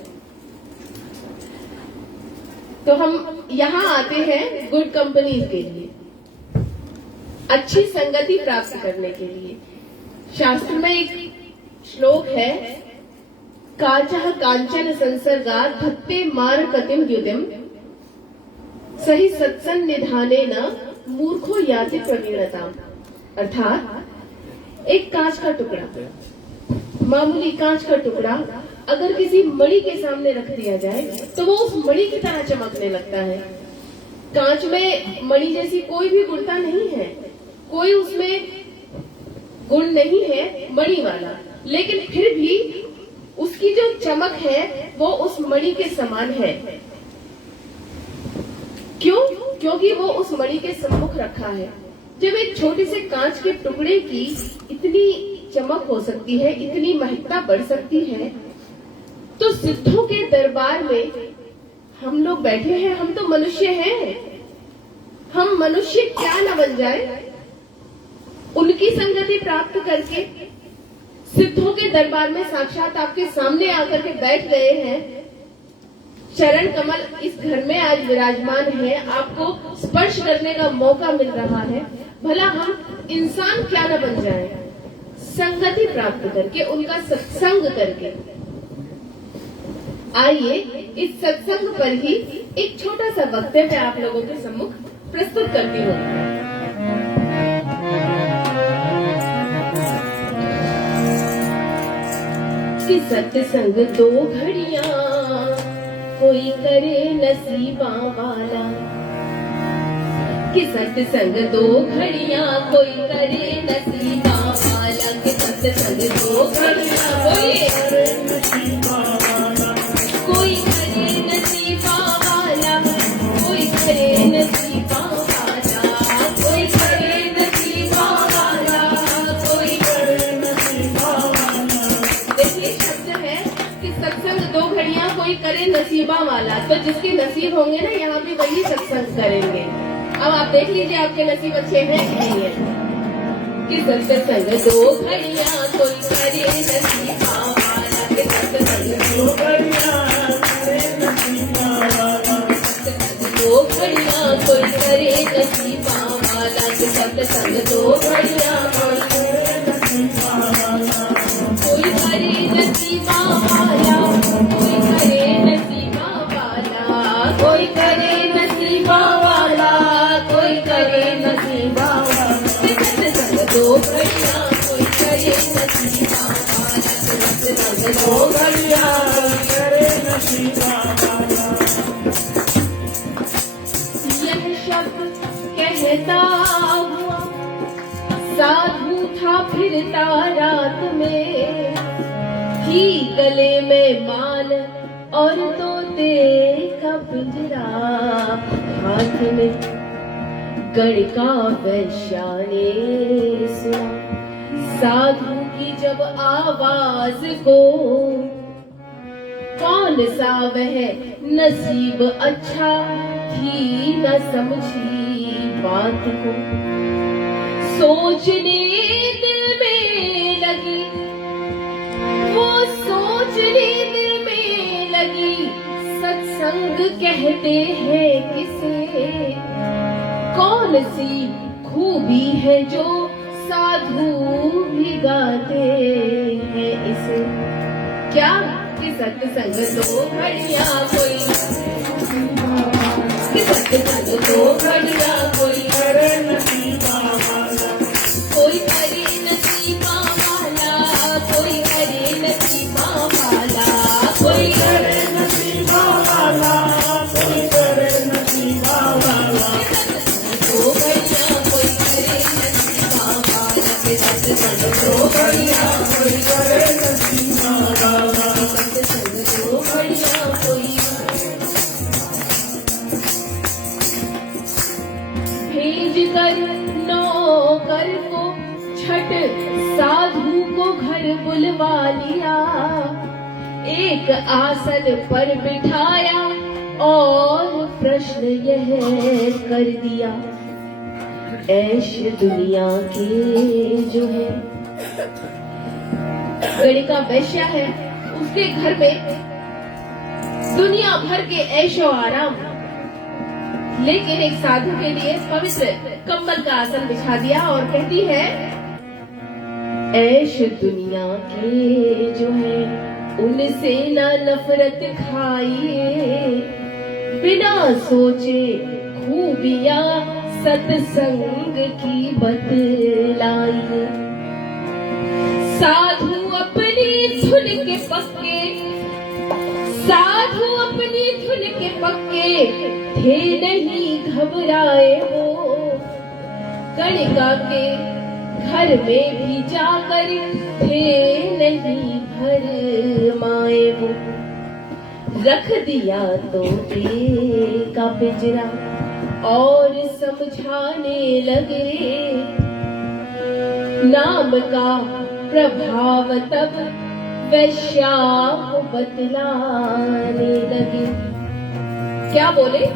तो हम यहाँ आते हैं गुड कंपनी के लिए, अच्छी संगति प्राप्त करने के लिए। शास्त्र में एक श्लोक है, काचः कांचन संसर्गात् धत्ते मारकतिम द्युतिम सही सत्सन्निधानेन मूर्खो याति प्रवीणताम्। अर्थात एक कांच का टुकड़ा, मामूली कांच का टुकड़ा अगर किसी मणि के सामने रख दिया जाए तो वो उस मणि की तरह चमकने लगता है। कांच में मणि जैसी कोई भी गुणता नहीं है, कोई उसमें गुण नहीं है मणि वाला, लेकिन फिर भी उसकी जो चमक है वो उस मणि के समान है। क्यों? क्योंकि वो उस मणि के सम्मुख रखा है। जब एक छोटे से कांच के टुकड़े की इतनी चमक हो सकती है, इतनी महत्ता बढ़ सकती है, तो सिद्धों के दरबार में हम लोग बैठे हैं, हम तो मनुष्य हैं, हम मनुष्य क्या न बन जाए उनकी संगति प्राप्त करके। सिद्धों के दरबार में साक्षात आपके सामने आकर के बैठ गए हैं, चरण कमल इस घर में आज विराजमान है, आपको स्पर्श करने का मौका मिल रहा है। भला हम इंसान क्या न बन जाए संगति प्राप्त करके, उनका सत्संग करके। आइए इस सत्संग पर ही एक छोटा सा वक्तव्य आप लोगों के सम्मुख प्रस्तुत करती हूँ। कि सत्संग दो घड़ियां कोई करे नसीबा वाला, कि सत्संग दो घड़ियां कोई करे नसीबा वाला, कि सत्संग दो घड़ियां कोई करे नसीबा वाला, कोई करे नसीबा वाला, नसीबा वाला, तो जिसके नसीब होंगे ना यहाँ भी वही सत्संग करेंगे। अब आप देख लीजिए आपके नसीब अच्छे हैं कि नहीं है। कि सत्संग दो घड़ियां कोई करे नसीबा वाला, कि सत्संग दो घड़ियां करे नसीबा वाला, दो घड़ियां कोई करे नसीबा वाला, कि सत्संग दो घड़ियां कोई करे नसीबा वाला, कोई करे नसीबा वाला, कोई करे नसीबा वाला, कोई करे नसीबा वाला, कोई करे नसीबा वाला, दो घड़ियां कोई करे नसीबा वाला, दो घड़ियां कोई करे नसीबा वाला। यह शब्द कहता हुआ साधु था फिरता रात में, ही गले में माल और तोते का पिंजरा हाथ में। गढ़ का वैश्या ने सुना साधु की जब आवाज को, कौन सा वह नसीब अच्छा थी न समझी बात को। सोचने दिल में लगी, वो सोचने दिल में लगी, सत्संग कहते हैं किसे, कौन सी खूबी है जो साधु भी गाते हैं इसे। क्या कि सत्संग दो घड़ियां कोई, कि सत्संग दो घड़ियां कोई करे नसीबा वाला, कोई करे नसीबा वाला, कोई करे नसीबा वाला, कोई करे नसीबा वाला, कोई करे नसीबा वाला। दो घड़ियां कोई करे नसीबा वाला, कि सत्संग दो घड़ियां कोई करे नसीबा वाला, सत्संग दो घड़ियां कोई। भेज कर नौकर को छठ साधु को घर बुलवा लिया, एक आसन पर बिठाया और प्रश्न यह कर दिया, ऐश दुनिया के जो है। गढ़ का वैश्या है, उसके घर में दुनिया भर के ऐशो आराम, लेकिन एक साधु के लिए पवित्र कंबल का आसन बिछा दिया और कहती है, ऐश दुनिया के जो है उनसे ना नफरत खाइए, बिना सोचे खूबियां सत्संग की बतलाइए। साधु अपनी धुन के पक्के, साधु अपनी धुन के पक्के थे, नहीं घबराए वो। गणिका के घर में भी जाकर थे नहीं भरमाए वो। रख दिया तोते का पिंजरा और समझाने लगे, नाम का प्रभाव तब वैश्या को बतलाने लगे। क्या बोले?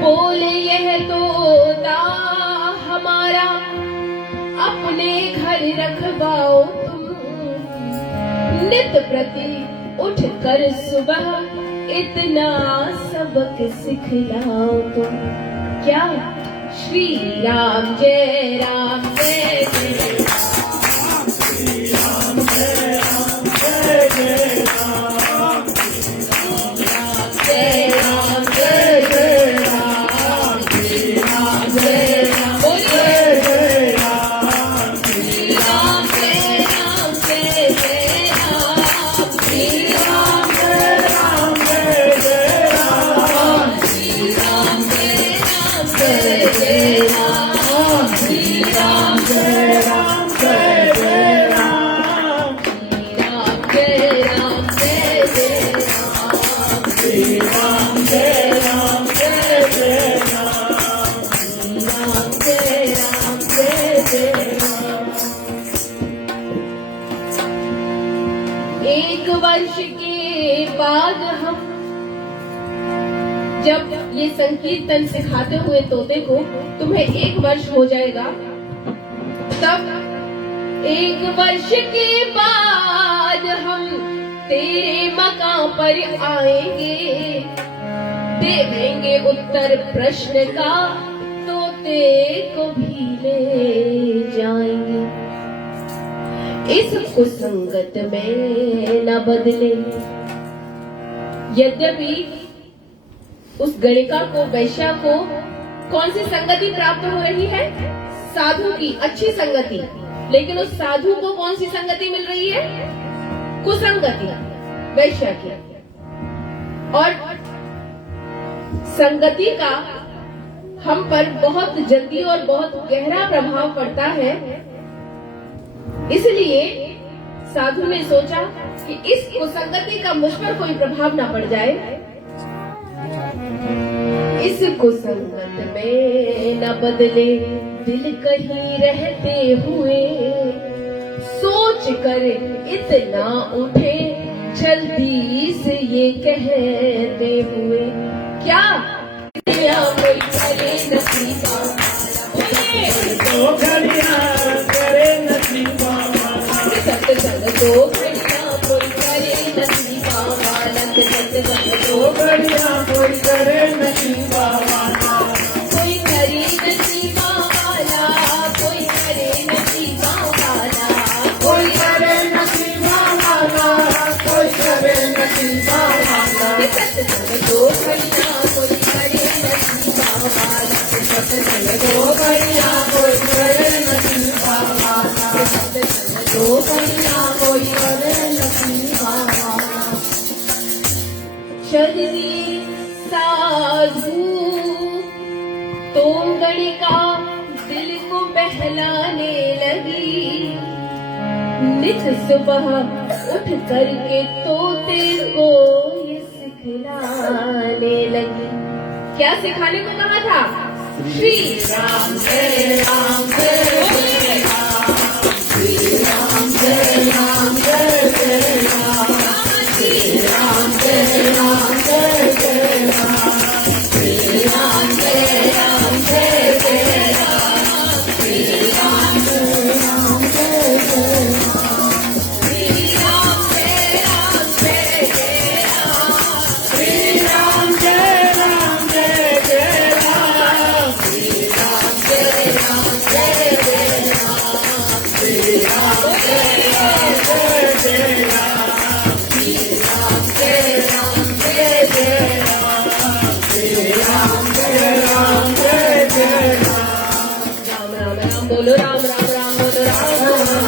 बोले यह तोता हमारा अपने घर रखवाओ तुम, नित प्रति उठ कर सुबह इतना सबक सिखलाओ तुम। क्या? श्री राम जय राम जय जय राम, श्री राम जय राम जय जय राम, जय राम जय जय राम, श्री राम जय राम जय जय राम, श्री राम जय राम जय जय राम, श्री राम जय राम जय जय राम, श्री राम जय राम जय जय राम, श्री राम जय राम। ये संकीर्तन सिखाते हुए तोते को तुम्हें 1 वर्ष हो जाएगा, तब 1 वर्ष के बाद हम तेरे मकाम पर आएंगे, देंगे उत्तर प्रश्न का, तोते को भी ले जाएंगे। इस कुसंगत में न बदले। यद्यपि उस गणिका को, वैश्या को कौन सी संगति प्राप्त हो रही है? साधु की, अच्छी संगति। लेकिन उस साधु को कौन सी संगति मिल रही है? कुसंगति, वैश्या की। और संगति का हम पर बहुत जल्दी और बहुत गहरा प्रभाव पड़ता है। इसलिए साधु ने सोचा कि इस कुसंगति का मुझ पर कोई प्रभाव ना पड़ जाए। इस कुसंगत में न बदले दिल कहीं रहते हुए, सोच कर इतना उठे जल्दी से ये कहते हुए, क्या कोई करे नसीबा, तो घड़ियां करे नसीबा, सत्संग तो घड़ियां कोई करे नसीबा वाला, सत्संग तो घड़ियां कोई करे नसीबा, कोई करे नसीबा वाला, कोई करे नसीबा वाला, कोई करे नसीबा वाला, कोई करे नसीबा वाला, सत्संग तो घड़ियां कोई करे नसीबा वाला, सत्संग तो घड़ियां कोई करे नसीबा वाला, तो घड़ियां कोई करे नसीबा वाला। शरीरी साधु तो गणिका दिल को बहलाने लगी, नित सुबह उठ करके तोते को ये सिखलाने लगी। क्या सिखाने को कहा था? श्री राम जय राम जय राम, श्री राम जय राम जय जय राम, श्री राम जय राम जय जय राम, श्री राम जय राम जय जय राम, श्री राम जय राम जय जय राम, श्री राम जय राम जय जय राम, श्री राम जय राम जय जय राम, श्री राम जय राम जय जय राम, श्री राम जय राम जय जय राम, श्री राम जय राम जय जय राम, श्री राम जय राम जय जय राम, राम राम राम बोलो, राम राम राम बोलो, राम राम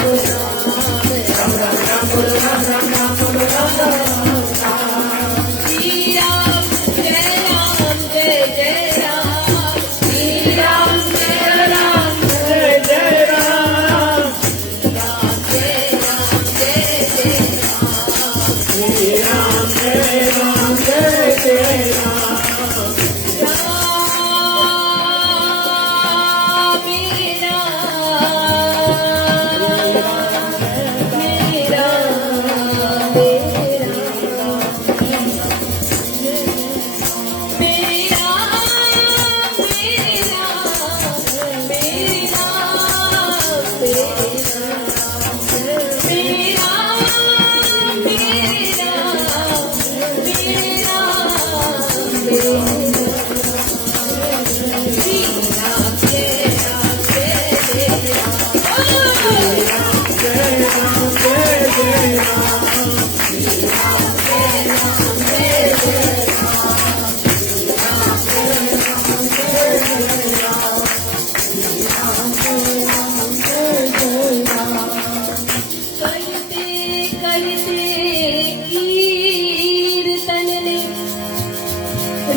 राम राम राम बोलो, राम राम राम बोलो, राम राम। श्री राम जय राम जय जय राम, श्री राम जय राम जय जय राम, राम जय राम जय जय राम, श्री राम जय राम जय जय राम, करते करते कीर्तन ने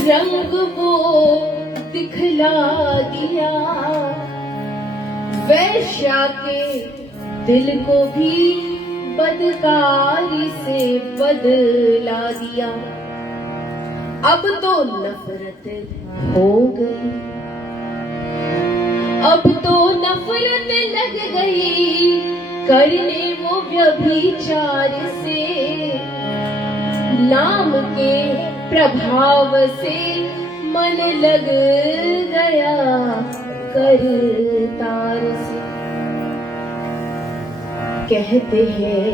रंग वो दिखला दिया, वैश्या के दिल को भी बदकारी से बदला दिया। अब तो नफरत हो गई, अब तो नफरत लग गई करने वो व्यभिचार से, नाम के प्रभाव से मन लग गया करतार से। कहते हैं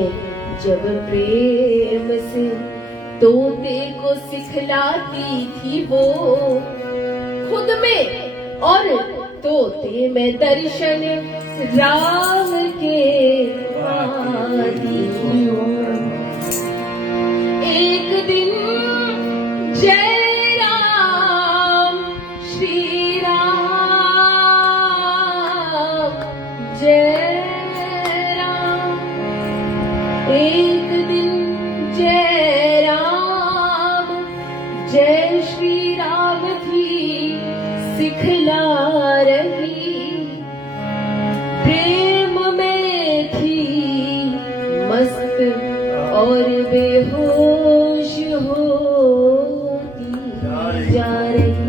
जब प्रेम से तोते को सिखलाती थी वो, खुद में और तोते में दर्शन राम के पाती थी वो। एक दिन जय राम श्री राम, जय राम। एक दिन जय राम जय श्री राम थी सिखला रही, प्रेम में थी मस्त और बेहोश होती जा रही।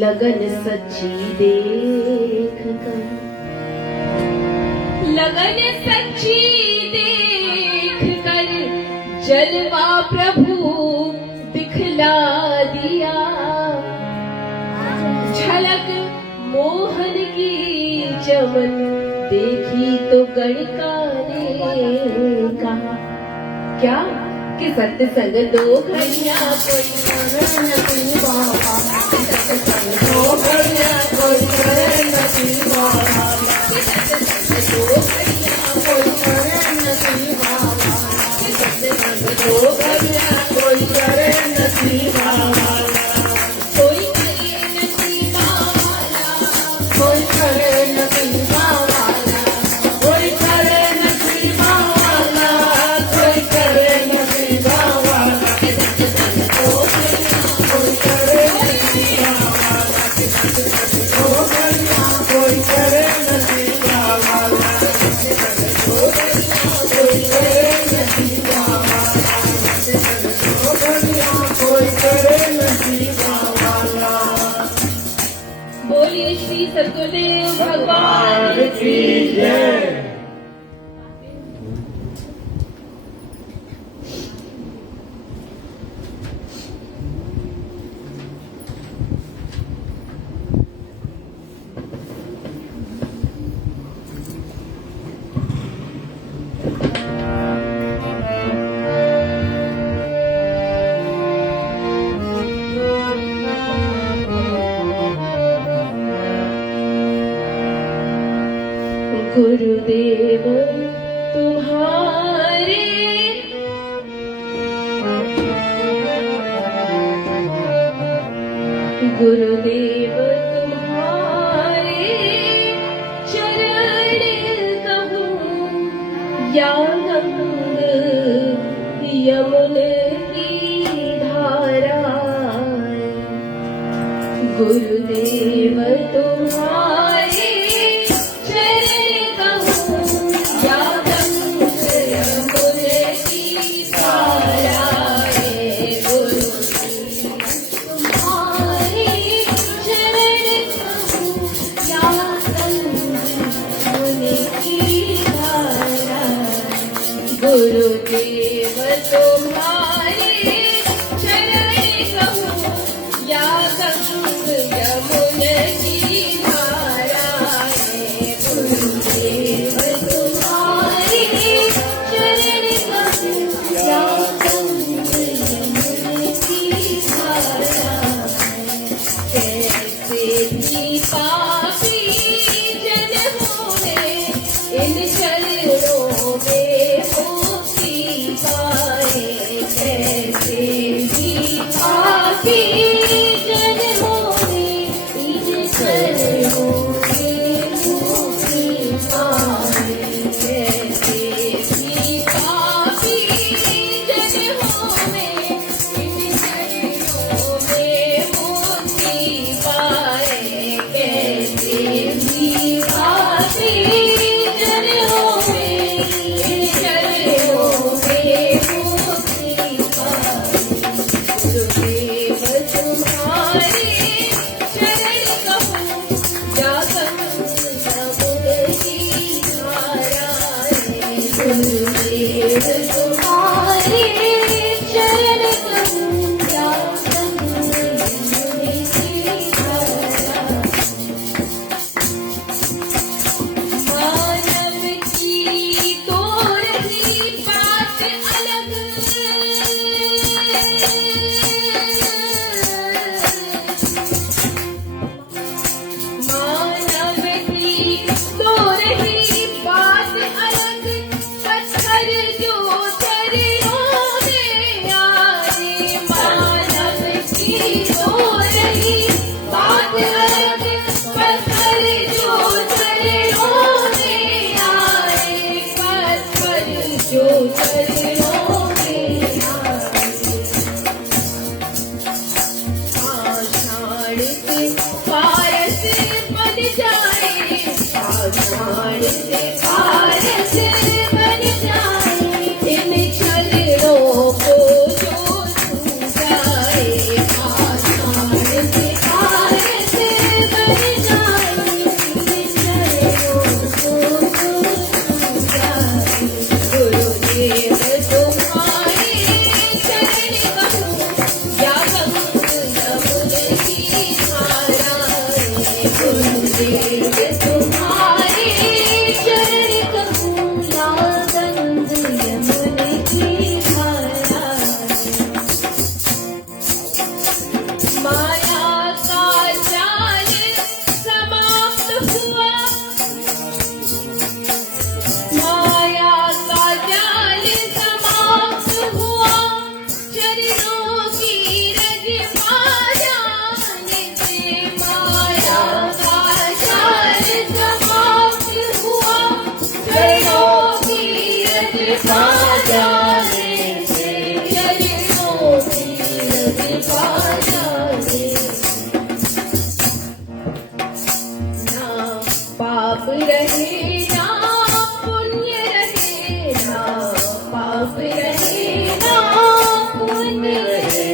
लगन सच्ची देख कर, लगन सच्ची देख कर जलवा प्रभु दिखला दिया। झलक मोहन की चमन देखी तो गणिका ने कहा, क्या कि सत्संग दो घड़ियां कोई करे नहीं बाबा, सत्संग दो घड़ियां कोई करे नहीं बाबा, सत्संग दो घड़ियां कोई करे नहीं बाबा, सत्संग दो घड़ियां कोई करे नहीं बाबा। कोई करे नहीं बाबा, कोई करे नहीं बाबा, कोई करे नहीं बाबा, कोई करे नहीं बाबा, कोई करे नहीं बाबा, कोई करे नहीं बाबा, कोई करे नहीं बाबा, कोई करे नहीं बाबा। बोलिए श्री सद्गुरुदेव भगवान की जय। गुरुदेव तुम्हारे गुरुदेव तुम्हारे चरण कहूँ या गंग यमुन की धारा। गुरुदेव तुम्हारे गुरुदेव तुम्हारे चरण कहूँ या गंग यमुन की धारा। पाप रहे ना पुण्य रहे, ना पाप रहे ना पुण्य रहे।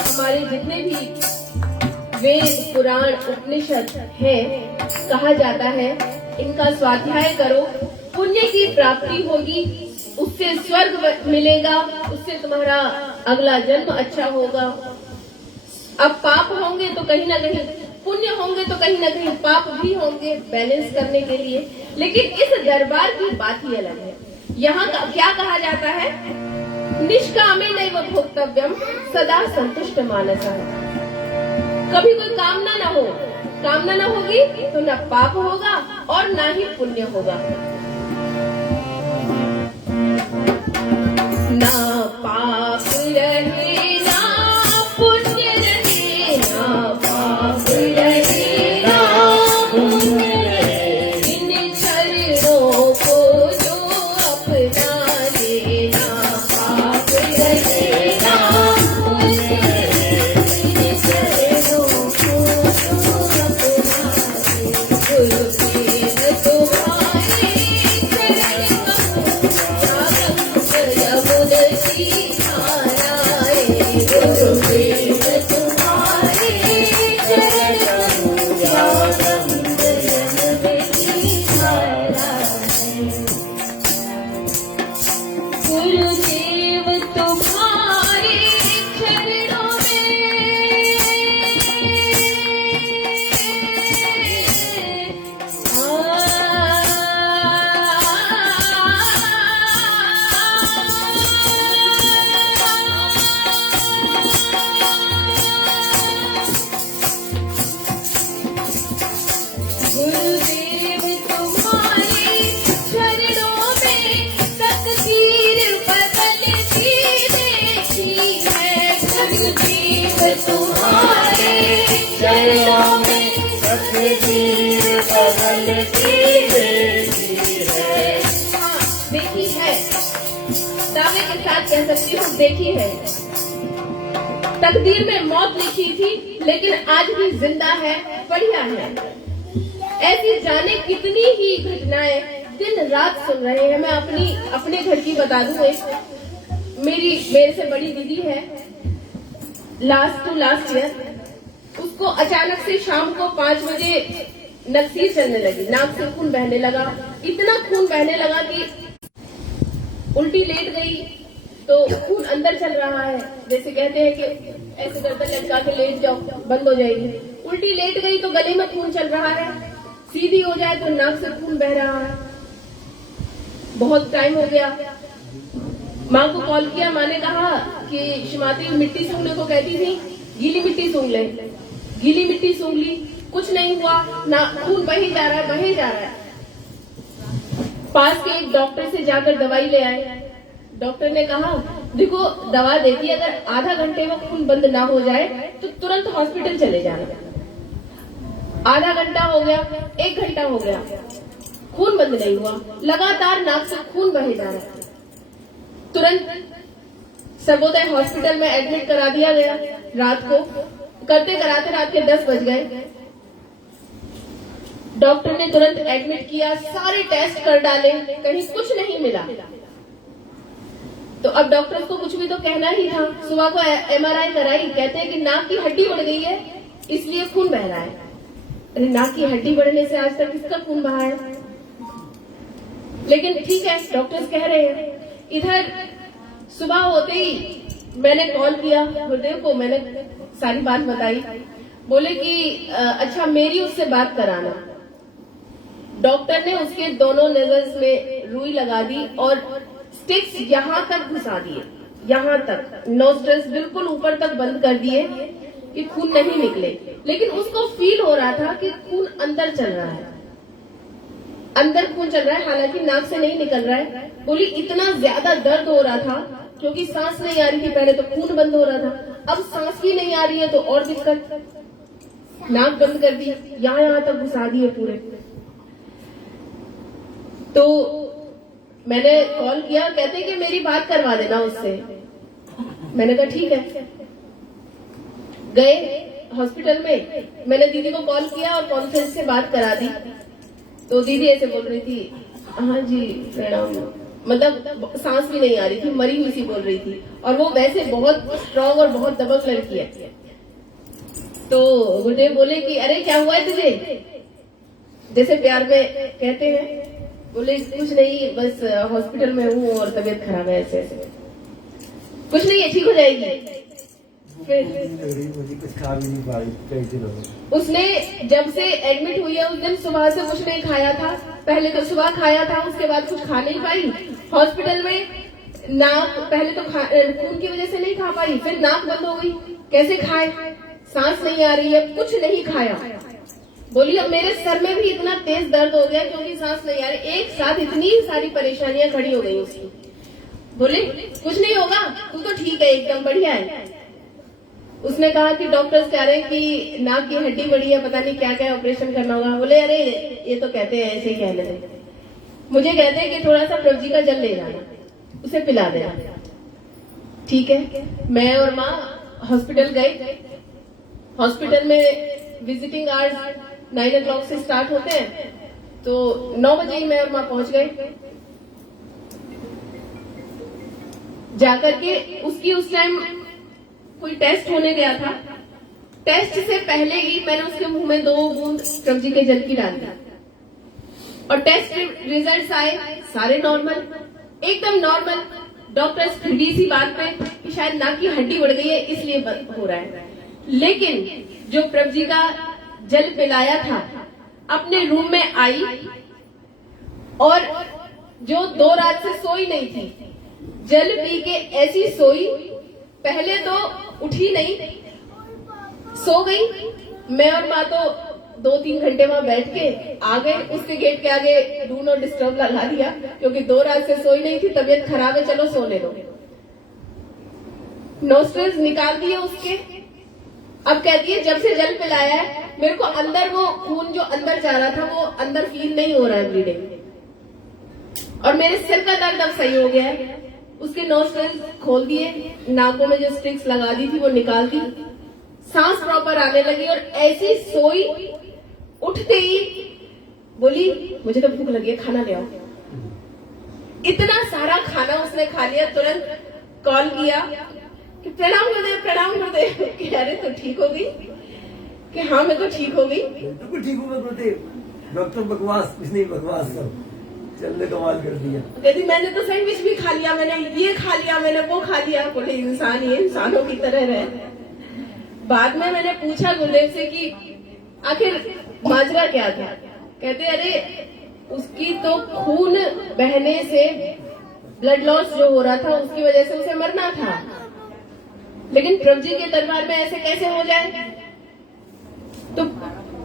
हमारे जितने भी वेद पुराण उपनिषद है, कहा जाता है इनका स्वाध्याय करो, पुण्य की प्राप्ति होगी, उससे स्वर्ग मिलेगा, उससे तुम्हारा अगला जन्म अच्छा होगा। अब पाप होंगे तो कहीं ना कहीं पुण्य होंगे, तो कहीं ना कहीं पाप भी होंगे, बैलेंस करने के लिए। लेकिन इस दरबार की बात ही अलग है। यहाँ क्या कहा जाता है, निष्कामे नैव भोक्तव्यम सदा संतुष्ट मानसः। कभी कोई कामना ना हो, कामना ना होगी तो न पाप होगा और ना ही पुण्य होगा। ना पाप रहे ना पुण्य रहे, ना पाप रहे ना पुण्य रहे। इन चरणों को जो अपना ले, ना पाप रहे ना पुण्य रहे। इन चरणों को जो अपना ले, गुरु प्रेम तुम्हारे चरण गुरुदेव तुम्हारे चरणों गुरुदेव तुम्हारे चरणों में तकदीर बदलती देखी है। गुरुदेव तुम्हारे चरणों में तकदीर बदलती देखी है। हाँ, देखी है, दावे के साथ कह सकती हूँ, देखी है। तकदीर में मौत लिखी थी, लेकिन आज भी जिंदा है, बढ़िया है। ऐसी जाने कितनी ही घटनाएं दिन रात सुन रहे हैं। मैं अपने घर की बता दूं, मेरे से बड़ी दीदी है, लास्ट ईयर उसको अचानक से शाम को 5 बजे नक्सीर चलने लगी, नाक से खून बहने लगा, इतना खून बहने लगा कि उल्टी लेट गई तो खून अंदर चल रहा है। जैसे कहते हैं कि ऐसे गर्दन लटका के लेट जाओ, बंद हो जाएगी। उल्टी लेट गई तो गले में खून चल रहा है, सीधी हो जाए तो नाक से खून बह रहा है। बहुत टाइम हो गया, माँ को कॉल किया, माँ ने कहा कि शिमाती मिट्टी सूंघने को कहती थी, गीली मिट्टी सूंघ ले। गीली मिट्टी सूंघ ली, कुछ नहीं हुआ, ना खून बही जा रहा है, बहे जा रहा है। पास के एक डॉक्टर से जाकर दवाई ले आए। डॉक्टर ने कहा, देखो दवा देती, अगर आधा घंटे में खून बंद ना हो जाए तो तुरंत हॉस्पिटल चले जाना। आधा घंटा हो गया, 1 घंटा हो गया, खून बंद नहीं हुआ, लगातार नाक से खून बहे जा रहा है। तुरंत सर्वोदय हॉस्पिटल में एडमिट करा दिया गया। रात को करते कराते रात के 10 बज गए। डॉक्टर ने तुरंत एडमिट किया, सारे टेस्ट कर डाले, कहीं कुछ नहीं मिला। तो अब डॉक्टर को कुछ भी तो कहना ही था। सुबह को MRI कराई, कहते हैं कि नाक की हड्डी बढ़ गई है, इसलिए खून बह रहा है। अरे नाक की हड्डी बढ़ने से आज तक किसका खून बहा है? लेकिन ठीक है, डॉक्टर्स कह रहे हैं। इधर सुबह होते ही मैंने कॉल किया गुरुदेव को, मैंने सारी बात बताई। बोले कि अच्छा मेरी उससे बात कराना। डॉक्टर ने उसके दोनों नजर में रुई लगा दी और स्टिक्स यहाँ तक घुसा दिए, यहाँ तक नोस्ट्रल्स बिल्कुल ऊपर तक बंद कर दिए कि खून नहीं निकले। लेकिन उसको फील हो रहा था कि खून अंदर चल रहा है, अंदर खून चल रहा है, हालांकि नाक से नहीं निकल रहा है। बोली इतना ज्यादा दर्द हो रहा था क्योंकि सांस नहीं आ रही थी, पहले तो खून बंद हो रहा था, अब सांस भी नहीं आ रही है तो और दिक्कत। नाक बंद कर दी, यहाँ तक घुसा दिए पूरे। तो मैंने कॉल किया, कहते कि मेरी बात करवा देना उससे। मैंने कहा ठीक है। गए हॉस्पिटल में, मैंने दीदी को कॉल किया और कॉन्फ्रेंस से बात करा दी। तो दीदी ऐसे बोल रही थी, हाँ जी प्रणाम, मतलब सांस भी नहीं आ रही थी, मरी हुई सी बोल रही थी। और वो वैसे बहुत स्ट्रांग और बहुत दबंग लड़की है। तो गुरुदेव बोले कि अरे क्या हुआ है तुझे, जैसे प्यार में कहते हैं। बोले कुछ नहीं, बस हॉस्पिटल में हूँ और तबीयत खराब है, ऐसे ऐसे। कुछ नहीं है, ठीक हो जाएगी। फिर मुझे कुछ खा भी नहीं पा रही, कई दिनों से। उसने जब से एडमिट हुई है उस दिन सुबह से कुछ नहीं खाया था। पहले तो सुबह खाया था, उसके बाद कुछ खा नहीं पाई। हॉस्पिटल में नाक, पहले तो खून की वजह से नहीं खा पाई, फिर नाक बंद हो गई, कैसे खाए, सांस नहीं आ रही है, कुछ नहीं खाया। बोली अब मेरे सर में भी इतना तेज दर्द हो गया क्योंकि सांस नहीं आ रही। एक साथ इतनी सारी परेशानियां खड़ी हो गई उसकी। बोले कुछ नहीं होगा, तू तो ठीक है, एकदम बढ़िया है। उसने कहा कि डॉक्टर्स कह रहे हैं कि नाक की हड्डी बड़ी है, पता नहीं क्या क्या ऑपरेशन करना होगा। बोले अरे ये तो कहते हैं, ऐसे ही कहने थे। मुझे कहते हैं कि थोड़ा सा प्रभु जी का जल ले जाना, उसे पिला देना। ठीक है, मैं और माँ हॉस्पिटल गए। हॉस्पिटल में विजिटिंग आवर्स 9 o'clock से स्टार्ट होते हैं, तो 9 बजे ही मैं और माँ पहुंच गए। जाकर के उसकी उस टाइम कोई टेस्ट होने गया था। टेस्ट से पहले ही मैंने उसके मुंह में 2 बूंद प्रभु जी के जल की डाल दी और टेस्ट रिजल्ट्स आए, सारे नॉर्मल, एकदम नॉर्मल। डॉक्टर्स फिर भी इसी बात पे कि शायद नाक की हड्डी बढ़ गई है इसलिए हो रहा है। लेकिन जो प्रभु जी का जल पिलाया था, अपने रूम में आई और जो 2 रात से सोई नहीं थी, जल पी के ऐसी सोई, पहले तो उठी नहीं, सो गई। मैं और माँ तो 2-3 घंटे वहां बैठ के आ गए। उसके गेट के आगे डू नॉट डिस्टर्ब लगा दिया क्योंकि 2 रात से सोई नहीं थी, तबीयत खराब है, चलो सोने दो। नोस्ट्रल्स निकाल दिए उसके। अब कहती है जब से जल पिलाया है मेरे को अंदर वो खून जो अंदर जा रहा था वो अंदर फील नहीं हो रहा है ब्लीडिंग, और मेरे सिर का दर्द अब सही हो गया है। उसके नोस्ट्रल्स खोल दिए, नाकों में जो स्टिक्स लगा दी थी वो निकाल दी, सांस प्रॉपर आने लगी और ऐसी सोई। उठते ही बोली मुझे तो भूख लगी है, खाना ले आओ। इतना सारा खाना उसने खा लिया। तुरंत कॉल किया कि प्रणाम गुरुदेव, प्रणाम गुरुदेव। कह रहे तो ठीक हो गई कि हाँ मैं तो ठीक हो गई। बिल्कुल ठीक हूँ मैं गुरुदेव, डॉक्टर बकवास कुछ नहीं, बकवास सब चलने कमाल कर दिया। कहती मैंने तो सैंडविच भी खा लिया, मैंने ये खा लिया, मैंने वो खा लिया। बोले इंसान ये इंसानों की तरह रहे। बाद में मैंने पूछा गुरुदेव से कि आखिर माजरा क्या था। कहते अरे उसकी तो खून बहने से ब्लड लॉस जो हो रहा था उसकी वजह से उसे मरना था, लेकिन प्रभु जी के दरबार में ऐसे कैसे हो जाए। तो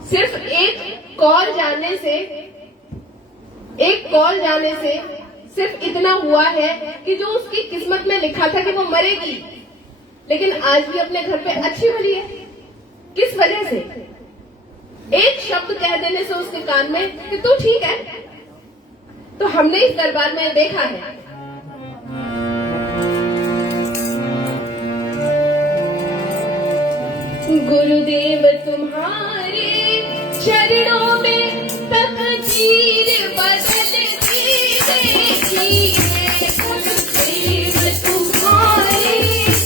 सिर्फ एक कॉल जाने से सिर्फ इतना हुआ है कि जो उसकी किस्मत में लिखा था कि वो मरेगी, लेकिन आज भी अपने घर पे अच्छी भली है। किस वजह से? एक शब्द कह देने से उसके कान में कि तू ठीक है। तो हमने इस दरबार में देखा है। गुरुदेव तुम्हारे चरणों में तकदीर बदलती देखी है। गुरुदेव तुम्हारे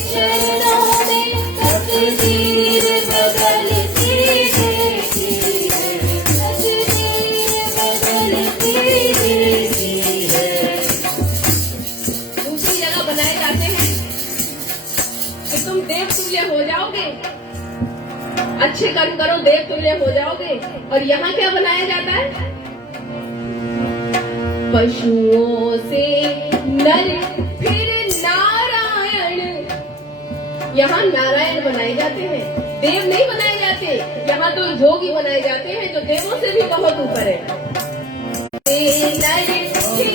चरणों में तकदीर बदलती देखी है। तकदीर बदलती देखी है। दूसरी जगह बनाए जाते हैं कि तुम देवतुल्य हो जाओगे, अच्छे कर्म करो, देव तुल्य हो जाओगे। और यहाँ क्या बनाया जाता है? पशुओं से नर फिर नारायण। यहाँ नारायण बनाए जाते हैं, देव नहीं बनाए जाते। यहाँ तो जोगी बनाए जाते हैं जो देवों से भी बहुत ऊपर है। नर फिर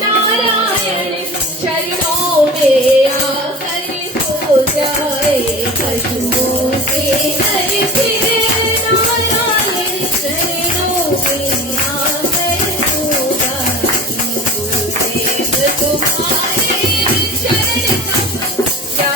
नारायण चरणों में आकर हो जाए। पशुओं से नर तुम्हारे चरण क्या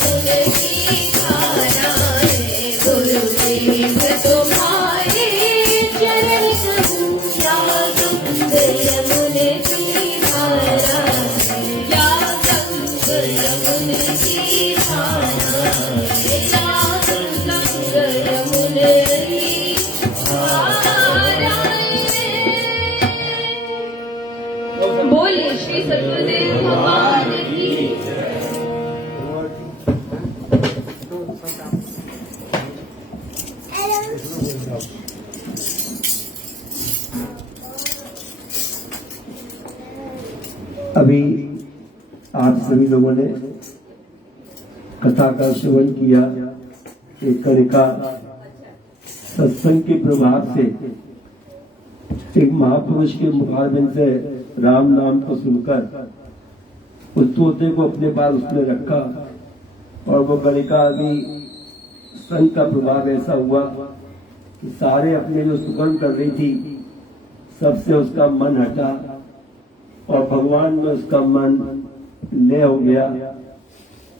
की धारा है गुरुदेव तुम्हारे चरण कहूँ या गंगा यमुने की धारा है या गंगा यमुने की धारा है या गंगा यमुने की धारा है। बोलिए श्री सतगुरुदेव भगवान की अभी आप सभी लोगों ने कथा का श्रवण किया। एक कनिका सत्संग के प्रभाव से एक महापुरुष के मुखारबिंद से राम नाम को सुनकर उस तोते को अपने पास उसने रखा और वो कनिका अभी संत का प्रभाव ऐसा हुआ कि सारे अपने जो सुकर्म कर रही थी सबसे उसका मन हटा और भगवान में उसका मन लय हो गया।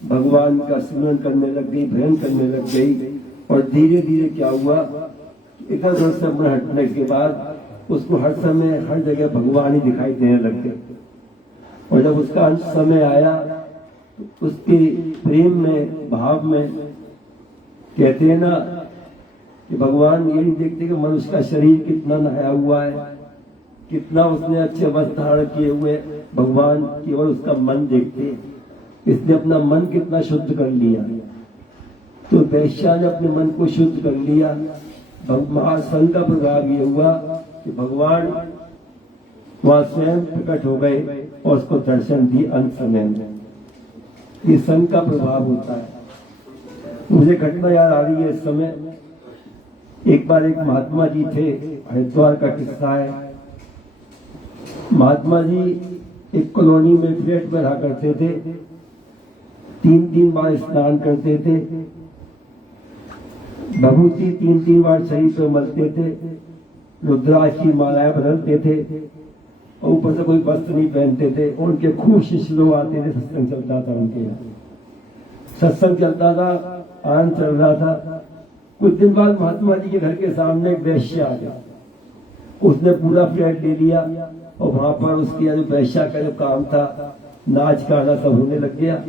भगवान का स्मरण करने लग गई, भजन करने लग गई और धीरे धीरे क्या हुआ, इधर उधर से मन हटने के बाद उसको हर समय हर जगह भगवान ही दिखाई देने लग गए। और जब उसका अंत समय आया तो उसके प्रेम में, भाव में कहते हैं ना कि भगवान ये नहीं देखते कि मनुष्य का शरीर कितना नहाया हुआ है, कितना उसने अच्छे वस्त्र धारण किए हुए, भगवान केवल उसका मन देखते हैं। इसने अपना मन कितना शुद्ध कर लिया। तो वैश्या ने अपने मन को शुद्ध कर लिया। महासंघ का प्रभाव ये हुआ कि भगवान वहां स्वयं प्रकट हो गए और उसको दर्शन दिए अंत समय में। ये संघ का प्रभाव होता है। मुझे घटना याद आ रही है इस समय। एक बार एक महात्मा जी थे, हरिद्वार का किस्सा है। महात्मा जी एक कॉलोनी में फ्लैट में रहा करते थे। 3-3 बार स्नान करते थे, भभूति 3-3 बार शरीर पर मलते थे, रुद्राक्ष की मालाएं बदलते थे और ऊपर से कोई वस्त्र नहीं पहनते थे। उनके खूब शिष्य लोग आते थे, सत्संग चलता था उनके यहाँ। सत्संग चलता था, आनंद चल रहा था। कुछ दिन बाद महात्मा जी के घर के सामने एक वैश्य आ गया। उसने पूरा फ्लैट ले लिया और वहां पर उसके जो वैश्या का जो काम था, नाच गाना सब होने लग गया।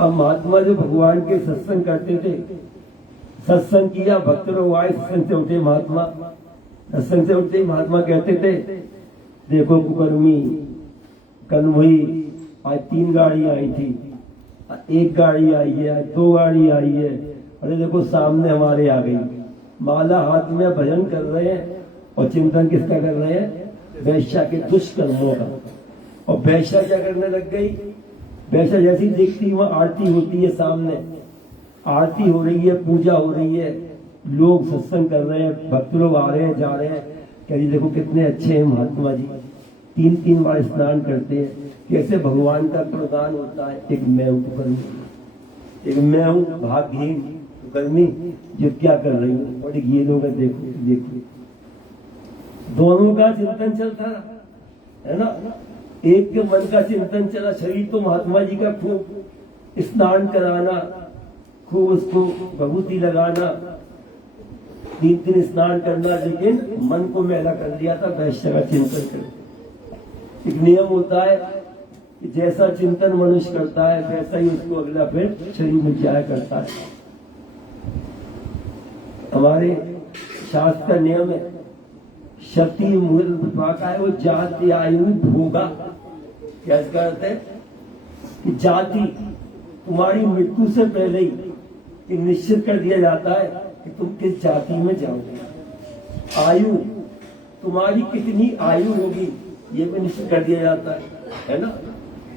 अब महात्मा जो भगवान के सत्संग करते थे, सत्संग किया, भक्त लोग आए, सत्संग से उठे महात्मा। सत्संग से उठते ही महात्मा कहते थे, देखो कुकर्मी, कल वही आज 3 गाड़ी आई थी, 1 गाड़ी आई है, आज 2 गाड़ी आई है। अरे देखो सामने हमारे आ गई, माला हाथ में, भजन कर रहे हैं और चिंतन किसका कर रहे हैं? वैश्या के दुष्कर्मों का। और वैश्या क्या करने लग गई? वैश्या जैसी देखती वहां आरती होती है, सामने आरती हो रही है, पूजा हो रही है, लोग सत्संग कर रहे हैं, भक्त लोग आ रहे हैं, जा रहे हैं। कह रही देखो कितने अच्छे हैं महात्मा जी, 3-3 बार स्नान करते हैं, कैसे भगवान का प्रदान होता है। एक मैं हूं कुकर्मी, एक मैं हूं भाग्यहीन कुकर्मी जो क्या कर रही हूँ। और ये लोग देखो देखो, दोनों का चिंतन चलता है ना। एक के मन का चिंतन चला, शरीर तो महात्मा जी का खूब स्नान कराना, खूब उसको भभूति लगाना, 3 स्नान करना, लेकिन मन को मैला कर दिया था वैश्य का चिंतन कर। एक नियम होता है कि जैसा चिंतन मनुष्य करता है वैसा ही उसको अगला फिर शरीर में जाया करता है। हमारे शास्त्र का नियम है, शक्ति मूल का है वो जाति आयु भोगा। क्या इसका अर्थ है कि जाति तुम्हारी मृत्यु से पहले ही निश्चित कर दिया जाता है कि तुम किस जाति में जाओगे। आयु तुम्हारी कितनी आयु होगी ये भी निश्चित कर दिया जाता है ना।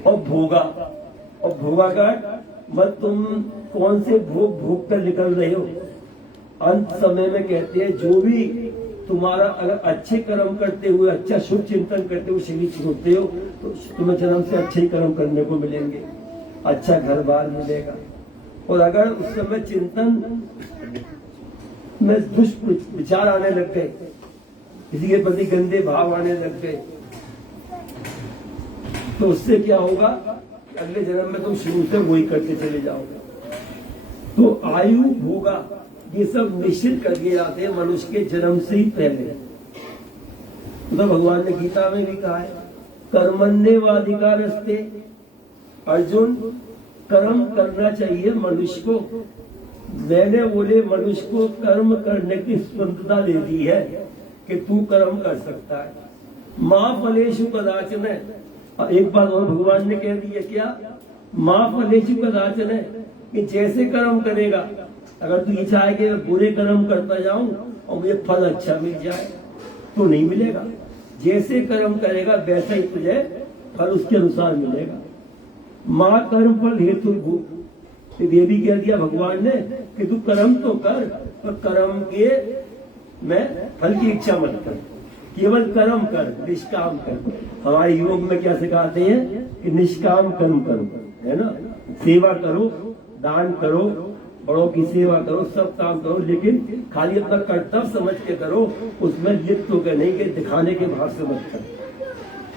और भोगा, और भोगा का मत तुम कौन से भोग भोग कर निकल रहे हो। अंत समय में कहते हैं जो भी तुम्हारा अगर अच्छे कर्म करते हुए, अच्छा शुभ चिंतन करते हुए शरीर छोड़ते हो तो तुम्हें जन्म से अच्छे कर्म करने को मिलेंगे, अच्छा घर बार मिलेगा। और अगर उस समय चिंतन में दुष्ट विचार आने लग गए, किसी के प्रति गंदे भाव आने लग गए, तो उससे क्या होगा अगले जन्म में तुम शुरू से वही करते चले जाओगे। तो आयु भोगा ये सब निश्चित कर दिए जाते हैं मनुष्य के जन्म से ही पहले। तो भगवान ने गीता में भी कहा है कर्मण्येवाधिकारस्ते, अर्जुन कर्म करना चाहिए मनुष्य को। मैंने बोले मनुष्य को कर्म करने की स्वतंत्रता दे दी है कि तू कर्म कर सकता है। माँ फलेषु कदाचन, एक बात और भगवान ने कह दी है क्या, माँ फलेषु कदाचन है कि जैसे कर्म करेगा, अगर तू ये चाहे कि मैं बुरे कर्म करता जाऊं और मुझे फल अच्छा मिल जाए तो नहीं मिलेगा। जैसे कर्म करेगा वैसा ही तुझे फल उसके अनुसार मिलेगा। माँ कर्म फल हेतु भूत, ये भी कह दिया भगवान ने कि तू कर्म तो कर, पर कर्म के में फल की इच्छा मत कर, केवल कर्म कर, निष्काम कर। हमारे योग में क्या सिखाते हैं कि निष्काम कर्म करो, है ना। सेवा करो, दान करो, बड़ों की सेवा करो, सब काम करो, लेकिन खाली अपना कर्तव्य समझ के करो, उसमें लिप्त होकर नहीं कि दिखाने के भाव से मत कर।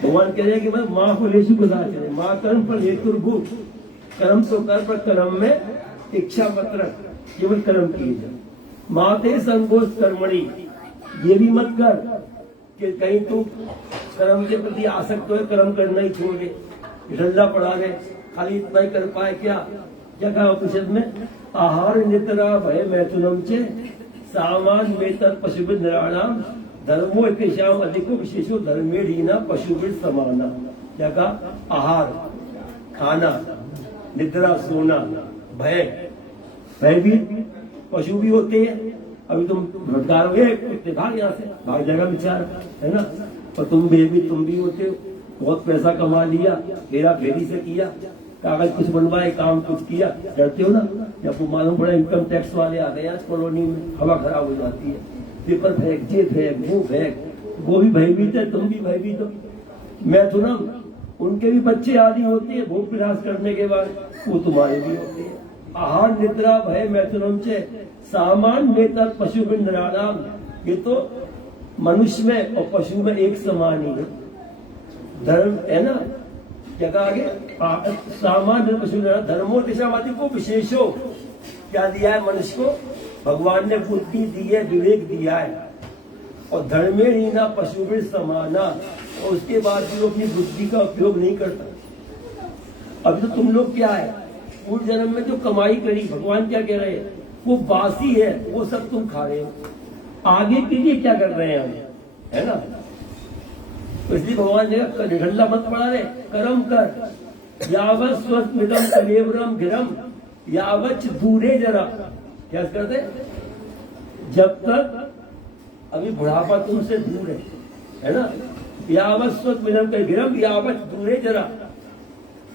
भगवान कह रहे हैं कि मैं माँ फलेषु कदाचन, माँ कर्म फल हेतुर्भूत, कर्म तो कर पर कर्म में इच्छा मत रख, केवल कर्म किए जाए। माते संकोच कर्मणि, ये भी मत कर कि कहीं तू कर्म के प्रति आसक्त हो, कर्म करना ही छोड़ दे, ढल्ला पड़ा रहे, खाली इतना ही कर पाए। क्या कहा उपनिषद में, आहार निद्रा भय मैथुनम चे सामान में तत् पशुभिद निराणाम धर्मो इतेषाम अधिको विशेषो धर्मेढ़ीना पशुभिद समाना। क्या कहा, आहार खाना, निद्रा सोना, भय, भय भी पशु भी होते हैं। अभी तुम भटकार हो गए, भाग यहाँ से, भाग जाएगा बेचारा, है ना। और तुम भी होते हो, बहुत पैसा कमा लिया, फेरा फेरी से किया, कागज कुछ बनवाए, काम कुछ किया, डरते हो ना। जब वो मालूम पड़ा इनकम टैक्स वाले आ गए आज कॉलोनी में, हवा खराब हो जाती है, पेपर फेंक, जे फेंक, वो फेंक, वो भी भयभीत है, तुम भी भयभीत हो। मैथुनम, उनके भी बच्चे आदि होते हैं भोग विलास करने के बाद, वो तुम्हारे भी होते हैं। आहार निद्रा भय मैथुनम चे सामान में तत् पशुभिद निराणाम, ये तो मनुष्य में और पशु में एक समान ही है, धर्म है ना। क्या कहा आगे, सामान्य पशु धर्मो दिशावादी को विशेषो, क्या दिया है मनुष्य को, भगवान ने बुद्धि दी है, विवेक दिया है, और धर्मेण पशुभिर समाना, और उसके बाद भी लोग अपनी बुद्धि का उपयोग नहीं करता। अभी तो तुम लोग क्या है, पूर्व जन्म में जो कमाई करी, भगवान क्या कह रहे हैं, वो बासी है, वो सब तुम खा रहे हो, आगे के लिए क्या कर रहे हैं हम, है ना। तो इसलिए भगवान ने ढल्ला मत पड़ा रहे, कर्म कर, यावत स्वस्मिदम कलेवरम गिरम यावच दूरे जरा। क्या करते, जब तक अभी बुढ़ापा तुमसे दूर है ना, यावत स्वस्मिदम गिरम यावच दूरे जरा।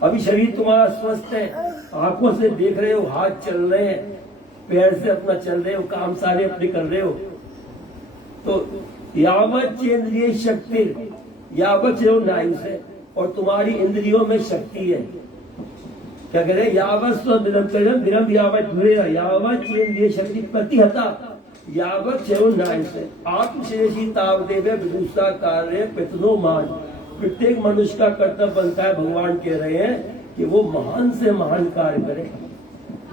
अभी शरीर तुम्हारा स्वस्थ है, आंखों से देख रहे हो, हाथ चल रहे हैं, पैर से अपना चल रहे हो, काम सारे अपने कर रहे हो, तो यावत चेंद्रिय शक्ति, यावत रहो नायु से, और तुम्हारी इंद्रियों में शक्ति है। क्या कह रहे, यावत स्वरम यावत दूरे, यावत चेंद्रिय शक्ति प्रतिहता यावत चेव नायु से आत्मशेषी तावदेव विदुषा कार्य पितनो मान। प्रत्येक मनुष्य का कर्तव्य बनता है, भगवान कह रहे हैं कि वो महान से महान कार्य करे।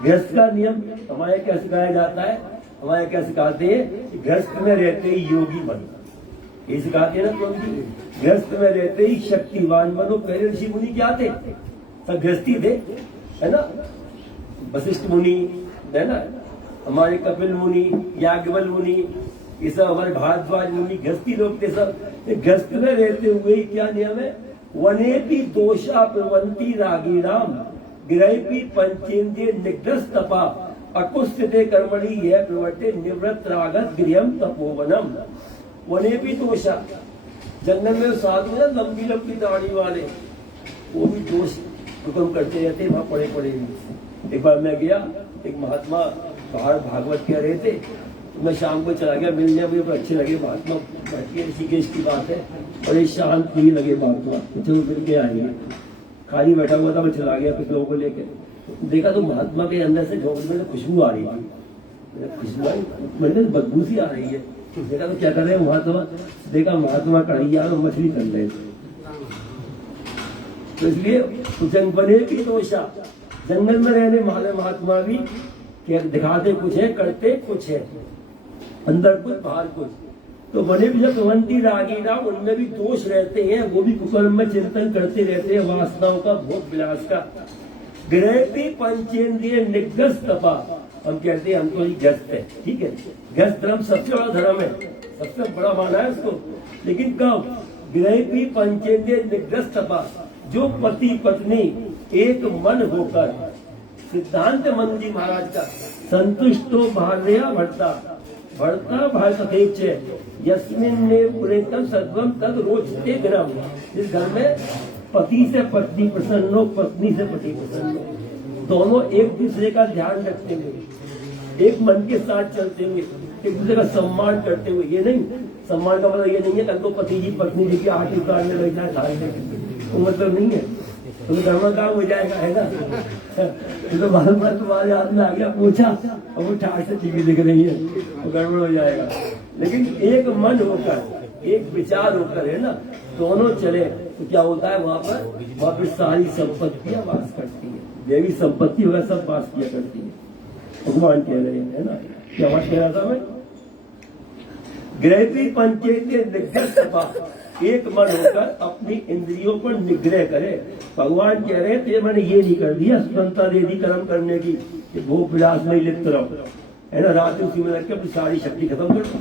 गृहस्थ का नियम हमारे क्या सिखाया जाता है, हमारे क्या सिखाते हैं, गृहस्थ में रहते ही योगी बनो, ये सिखाते हैं ना। तो गृहस्थ में रहते ही शक्तिवान बनो। पहले ऋषि मुनि क्या थे, सब गृहस्थी थे, है ना। वशिष्ठ मुनि, है ना, हमारे कपिल मुनि, याज्ञवल्क्य मुनि, ये सब हमारे भारद्वाज मुनि गृहस्थी लोग थे सब। गृहस्थ में रहते हुए क्या नियम है, वने भी दोषा प्रवंती रागीराम गृही पंचेन्द्रिय निग्रस्त तपा अकुस्थिते कर्मणि यह प्रवर्ते निवृत्त रागत गृहम तपोवनम। वने भी दोषा, जंगल में साधु है लंबी लंबी दाढ़ी वाले, वो भी दोष हुक्म करते रहते, वहां पड़े पड़े भी। एक बार मैं गया, एक महात्मा बाहर भागवत कह रहे थे, मैं शाम को चला गया मिलने, मुझे अच्छे लगे महात्मा, ऋषिकेश की बात है, और ये शांत नहीं लगे महात्मा, चलो मिल के आएंगे। खाली बैठा हुआ था, मैं चला गया कुछ लोगों को लेकर, देखा तो महात्मा के अंदर से झोंकने में खुशबू आ रही थी, खुशबू आई, मैंने बदबू सी आ रही है। देखा तो क्या कर रहे हैं महात्मा, देखा महात्मा कढ़ैया में मछली कर रहे थे। तो इसलिए जंग बने भी दोषा, जंगल में रहने वाले महात्मा भी दिखाते कुछ है, करते कुछ है, अंदर कुछ बाहर कुछ। तो बने भी जब भवंती रागीना, उनमें भी दोष रहते हैं, वो भी कुकर्म में चिंतन करते रहते हैं, वासनाओं का, भोग विलास का। ग्रह पंचेंद्रिय निग्रस्त तपा, हम कहते हैं हमको ग्रस्त है, ठीक है, ग्रस्त धर्म सबसे बड़ा धर्म है, सबसे बड़ा माना है उसको। लेकिन कब ग्रह पंचेंद्रिय निग्रस्त तपा, जो पति पत्नी एक मन होकर, सिद्धांत मन जी महाराज का, संतुष्टो भार्या भरता भरता भारत यस्मिन में पुरेतम सद्वम तद रोचते ग्रह। इस घर में पति से पत्नी प्रसन्न हो, पत्नी से पति प्रसन्न हो, दोनों एक दूसरे का ध्यान रखते हुए, एक मन के साथ चलते हुए, एक दूसरे का सम्मान करते हुए। ये नहीं, सम्मान का मतलब ये नहीं है कल को पति जी पत्नी जी की आँख उतारने लग जाए, खाने तो मतलब नहीं है, तो धर्म काम हो जाएगा, है ना। तो बार बार तुम्हारे हाथ में आ गया पूछा और वो ठाक से टीवी दिख रही है, तो गड़बड़ हो जाएगा। लेकिन एक मन होकर, एक विचार होकर, है ना, दोनों चले तो क्या होता है, वहाँ पर सारी संपत्तियां वास करती है, देवी संपत्ति वगैरह सब वास किया करती है। भगवान कह रहे हैं, है ना, क्या बात कह रहा था मैं, ग्रह पंचेंद्रिय निग्रह, एक मन होकर अपनी इंद्रियों पर निग्रह करे। भगवान कह रहे हैं मैंने ये नहीं कर दिया, स्वतंत्रता दे दी कर्म करने की, कि भोग विलास में लिप्त रहो, है ना, रात उसी में लग के अपनी सारी शक्ति खत्म कर दो।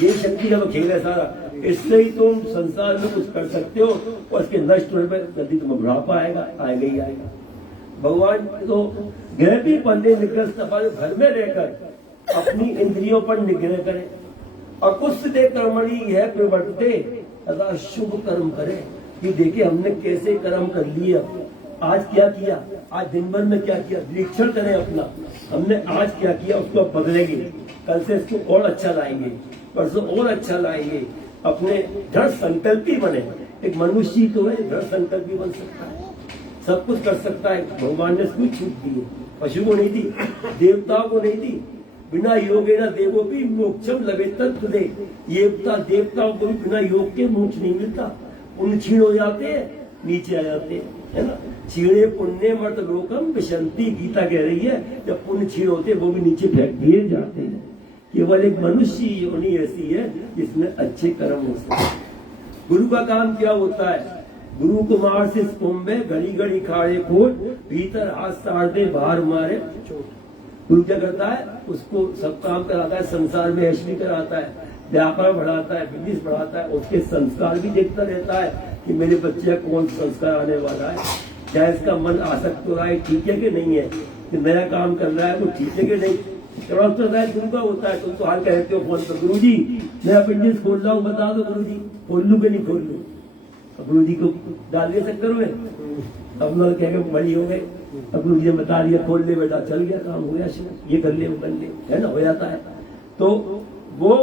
ये शक्ति का तो खेल है सारा, इससे ही तुम संसार में कुछ कर सकते हो, और इसके नष्ट होने पर जल्दी तुम्हें बुढ़ापा आएगा, आएगा ही आएगा। भगवान तो ग्रह भी पंडे निग्रह घर में रहकर अपनी इंद्रियों पर निग्रह करे, अकुस्ते कर्मणि है प्रवर्ते, अगर शुभ कर्म करे। कि देखिए हमने कैसे कर्म कर लिया, आज क्या किया, आज दिन भर में क्या किया, निरीक्षण करें अपना, हमने आज क्या किया उसको बदलेंगे, कल से इसको और अच्छा लाएंगे, परसों और अच्छा लाएंगे, अपने दृढ़ संकल्पी बने। एक मनुष्य तो है दृढ़ संकल्पी बन सकता है, सब कुछ कर सकता है। भगवान ने इसको छूट दी है, पशु को नहीं दी, देवताओं को नहीं दी। बिना योगे न देवो भी मोक्षम लगे तत्व दे, देवताओं को भी बिना योग के मोक्ष नहीं मिलता, उन क्षीण हो जाते हैं, नीचे आ जाते हैं, है ना। क्षीणे पुण्य मर्त लोकम विशंति, गीता कह रही है जब पुण्य क्षीण होते वो भी नीचे फेंक दिए जाते हैं। केवल एक मनुष्य योनि ऐसी है जिसमें अच्छे कर्म हो सकते। गुरु का काम क्या होता है, गुरु कुमार से कुंभ में घड़ी घड़ी खाड़े खोल, भीतर हाथ साड़ दे बाहर मारे। गुरु क्या करता है, उसको सब काम कराता है, संसार में ऐश भी कराता है, व्यापार बढ़ाता है, बिजनेस बढ़ाता है, उसके संस्कार भी देखता रहता है कि मेरे बच्चे का कौन संस्कार आने वाला है, क्या इसका मन आसक्त हो रहा है, ठीक है कि नहीं है, कि नया काम कर रहा है वो ठीक है कि नहीं। गुरु का होता है, तुम तो हाल कहते हो फोन पर, गुरु जी नया बिजनेस खोल रहा हूँ, बता दो गुरु जी, खोल लूँ कि नहीं खोल लूँ। गुरु जी को डाल दिया चक्कर में, अपना कह के बड़ी हो गए, अब गुरु जी ने बता दिया खोल ले बेटा, चल गया काम, हो गया, ये कर ले वो कर ले, है ना, हो जाता है। तो वो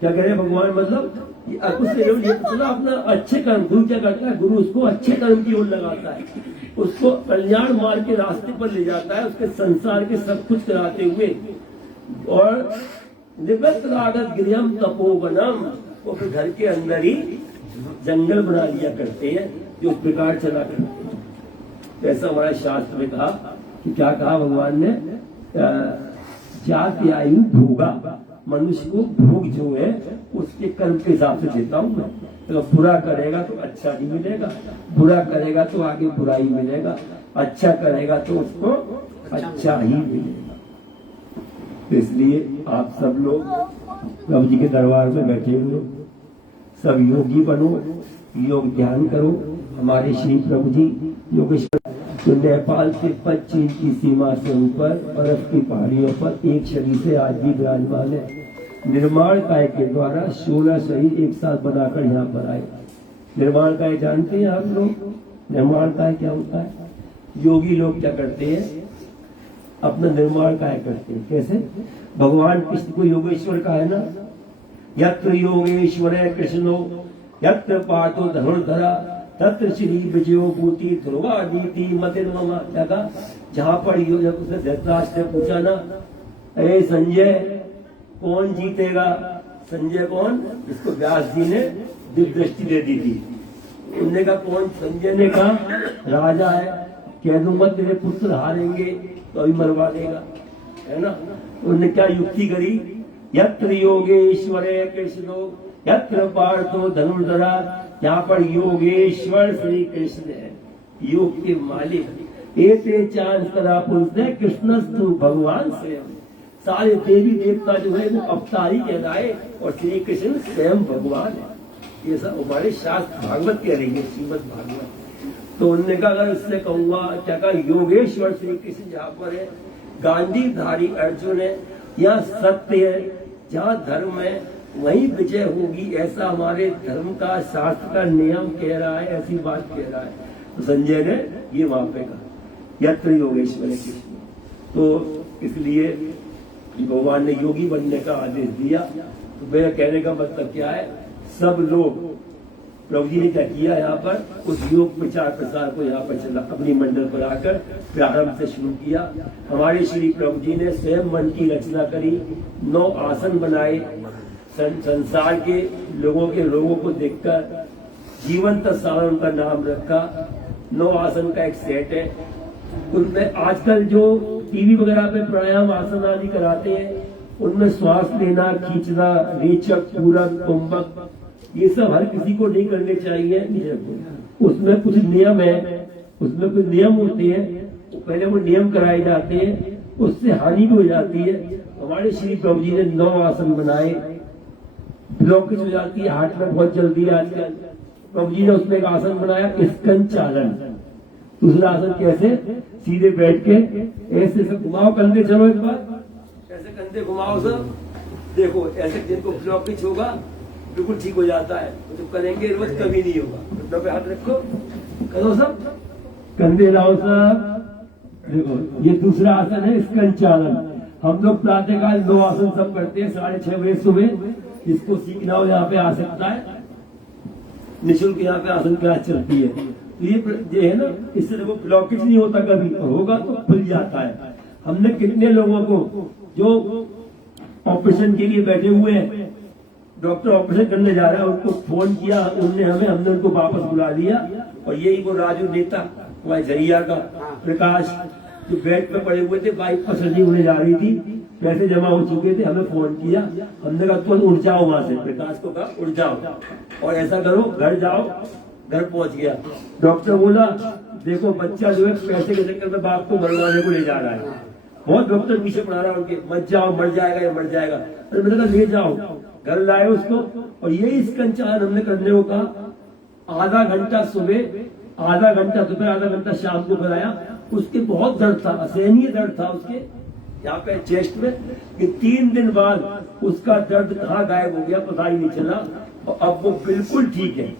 क्या कह रहे हैं भगवान, मतलब ये चला अपना अच्छे कर्म। गुरु क्या करता है, गुरु उसको अच्छे कर्म की ओर लगाता है, उसको कल्याण मार्ग के रास्ते पर ले जाता है, उसके संसार के सब कुछ कराते हुए। और निवृत्त लागत गृहम तपोवनम, वो फिर घर के अंदर ही जंगल बना लिया करते हैं, जो उस प्रकार चला करते हैं। तो ऐसा हमारा शास्त्र में कहा कि क्या कहा भगवान ने, जाति आयु भोगा, मनुष्य को भोग जो है उसके कर्म के हिसाब से देता हूँ मैं। तो बुरा करेगा तो अच्छा ही मिलेगा, बुरा करेगा तो आगे बुराई मिलेगा, अच्छा करेगा तो उसको अच्छा ही मिलेगा। तो इसलिए आप सब लोग प्रभु जी के दरबार में बैठे हुए सब योगी बनो, योग ध्यान करो। हमारे श्री प्रभु जी योगेश्वर तो नेपाल तिब्बत चीन की सीमा से ऊपर बर्फ की पहाड़ियों पर एक शरीर से आज भी विराजमान है। निर्माण काय के द्वारा 16 शरीर एक साथ बनाकर यहाँ पर आए। निर्माण काय जानते हैं आप लोग, निर्माण काय क्या होता है? योगी लोग क्या करते हैं, अपना निर्माण काय करते हैं। कैसे? भगवान कृष्ण को योगेश्वर का है ना, यत्र योगेश्वर कृष्णो यत्र पार्थो धनुर्धरा तत्र श्री विजयो भूति ध्रुवा नीति मतिर्ममा। क्या कहा? जहाँ पर धृतराष्ट्र ने पूछा ना, अरे संजय कौन जीतेगा? संजय कौन? इसको व्यास जी ने दिव्य दृष्टि दे दी थी। उनने कहा कौन? संजय ने कहा राजा है, कह दूंगा तेरे पुत्र हारेंगे तो अभी मरवा देगा, है ना। उन्होंने क्या युक्ति करी? यत्र योगेश्वरे कृष्णो यत्र पार्थो धनुर्धरा, यहाँ पर योगेश्वर श्री कृष्ण है, योग के मालिक। एते चांद करा पुरुष कृष्णस्तु भगवान स्वयं। सारे देवी देवता जो है वो अवतारी कहलाए और श्री कृष्ण स्वयं भगवान है। ये सब हमारे शास्त्र भागवत कह रही है, श्रीमद भागवत। तो उन्होंने कहा अगर इससे कहूंगा, क्या कहा? योगेश्वर श्री कृष्ण जहाँ पर है, गांधीधारी अर्जुन है, यहाँ सत्य है, जहाँ धर्म है वहीं विजय होगी, ऐसा हमारे धर्म का शास्त्र का नियम कह रहा है, ऐसी बात कह रहा है। तो संजय ने ये वहां पे कहा यत्र योगेश्वर कृष्ण। तो इसलिए भगवान ने योगी बनने का आदेश दिया। तो मेरा कहने का मतलब क्या है? सब लोग, प्रभु जी ने क्या किया यहाँ पर, उस योग प्रचार प्रसार को यहाँ पर चला, अपनी मंडल पर आकर प्रारंभ से शुरू किया। हमारे श्री प्रभु जी ने स्वयं मन की रचना करी, 9 आसन बनाए, संसार के लोगों के रोगों को देखकर जीवंत साधन का नाम रखा। 9 आसन का एक सेट है। उनमें आजकल जो टीवी वगैरह पे प्राणायाम आसन आदि कराते हैं, उनमें श्वास लेना, खींचना, रेचक, पूरक, कुंभक, ये सब हर किसी को नहीं करने चाहिए। उसमें कुछ नियम है, उसमें कुछ नियम होते हैं, पहले वो नियम कराए जाते हैं, उससे हानि भी हो जाती है। हमारे श्री प्रभु जी ने 9 आसन बनाए। ब्लॉकेज हो जाती है हार्ट में बहुत जल्दी आजकल, प्रभु जी ने उसमें एक आसन बनाया स्कंद चालन। दूसरा आसन कैसे? सीधे बैठ के ऐसे घुमाओ कंधे, चलो एक बार ऐसे कंधे घुमाओ सब, देखो ऐसे जिनको ब्लॉकेज होगा बिल्कुल ठीक हो जाता है। तो करेंगे रोज कभी नहीं होगा। घुटनों पे हाथ रखो, करो सब, कंधे लाओ सब। देखो ये दूसरा आसन है स्कंद चालन। हम लोग प्रातःकाल 9 आसन सब करते हैं 6:30 बजे सुबह। जिसको सीखना हो यहाँ पे आ सकता है, निःशुल्क यहाँ पे आसन क्लास चलती है। तो ये है ना, इससे देखो ब्लॉकेज नहीं होता, कभी होगा तो खुल जाता है। हमने कितने लोगों को जो ऑपरेशन के लिए बैठे हुए हैं, डॉक्टर ऑपरेशन करने जा रहा है, उनको फोन किया हमने उनको वापस बुला लिया। और यही वो राजू नेता वह झरिया का प्रकाश, जो बेड पे पड़े हुए थे, बाइक पर सर्जरी होने जा रही थी, पैसे जमा हो चुके थे, हमें फोन किया। हमने कहा तुम उड़ जाओ वहां से, प्रकाश को कहा उड़ जाओ और ऐसा करो घर जाओ। घर पहुंच गया, डॉक्टर बोला देखो बच्चा जो है पैसे के चक्कर में बाप को मरवाने को ले जा रहा है। बहुत डॉक्टर पीछे पड़ा रहा उनके, मत जाओ, मर जाएगा या मर जाएगा। अरे मैंने कहा ले जाओ, घर लाए उसको। और यही स्कंद चालन हमने करने को कहा। आधा घंटा सुबह, आधा घंटा दोपहर, आधा घंटा शाम को कराया। उसके बहुत दर्द था, असहनीय दर्द था उसके यहाँ पे चेस्ट में, कि 3 दिन बाद उसका दर्द कहाँ गायब हो गया पता ही नहीं चला। और अब वो बिल्कुल ठीक है,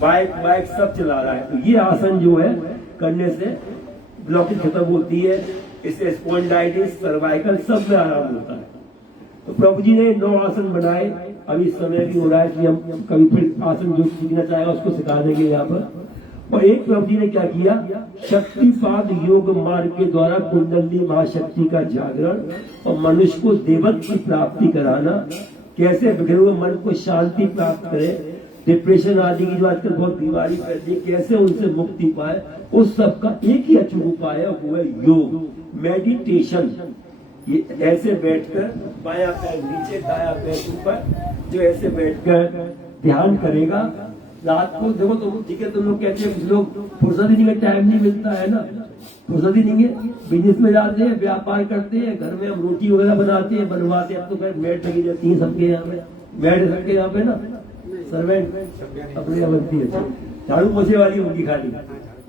बाइक सब चला रहा है। तो ये आसन जो है करने से ब्लॉकेज खत्म होती है, इससे स्पॉन्डिलाइटिस, सर्वाइकल सब में आराम होता है। तो प्रभु जी ने 9 आसन बनाए। अभी समय भी हो रहा है कि हम कभी फिर आसन जो सीखना चाहेगा उसको सिखा देंगे यहाँ पर। और एक प्रभु जी ने क्या किया, शक्तिपाद योग मार्ग के द्वारा कुंडली महाशक्ति का जागरण और मनुष्य को देवत्व की प्राप्ति कराना, कैसे बिखरे हुए मन को शांति प्राप्त करे, डिप्रेशन आदि की जो आजकल बहुत बीमारी फैलती है, कैसे उनसे मुक्ति पाए, उस सब का एक ही अचूक उपाय है, वो है योग, मेडिटेशन। ये ऐसे बैठकर बायां पैर नीचे, दायां पैर ऊपर, जो ऐसे बैठकर ध्यान करेगा। रात को देखो तो ठीक है, तुम लोग कहते हैं कुछ लोग फुर्सत ही नहीं, टाइम नहीं मिलता है ना, फुर्सत ही नहीं है, बिजनेस में जाते हैं, व्यापार करते हैं, घर में हम रोटी वगैरह बनाते हैं, बनवाते हैं। अब तो खैर मेड लगी रहती है सबके यहाँ पे, मेड सबके यहाँ पे ना, सर्वेंट अपने यहाँ बनती है, झाड़ू पोछे वाली होगी खाली,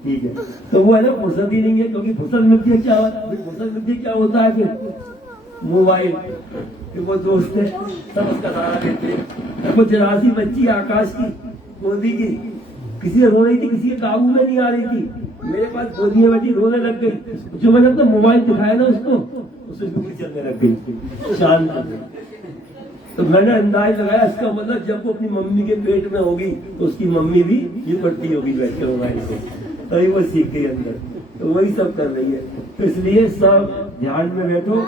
ठीक है। तो वो है ना, फुर्सत ही नहीं है, क्योंकि फुर्सत मिलती है क्या होता है, फुर्सत मिलती है क्या होता है, फिर मोबाइल, फिर वो दोस्त है सब उसका सहारा देते हैं। वो 84 बच्ची आकाश की, मोदी की, किसी से रो रही थी, किसी के काबू में नहीं आ रही थी, मेरे पास गोदी में बैठी रोने लग गई। जो मैंने तो मोबाइल दिखाया ना उसको, उससे बिल्कुल चलने लग गई शांत। तो मैंने अंदाज लगाया, इसका मतलब जब वो अपनी मम्मी के पेट में होगी तो उसकी मम्मी भी ये पट्टी होगी बैठ के मोबाइल से, तभी वो सीख गई अंदर। तो वही सब कर रही है। तो इसलिए सब ध्यान में बैठो।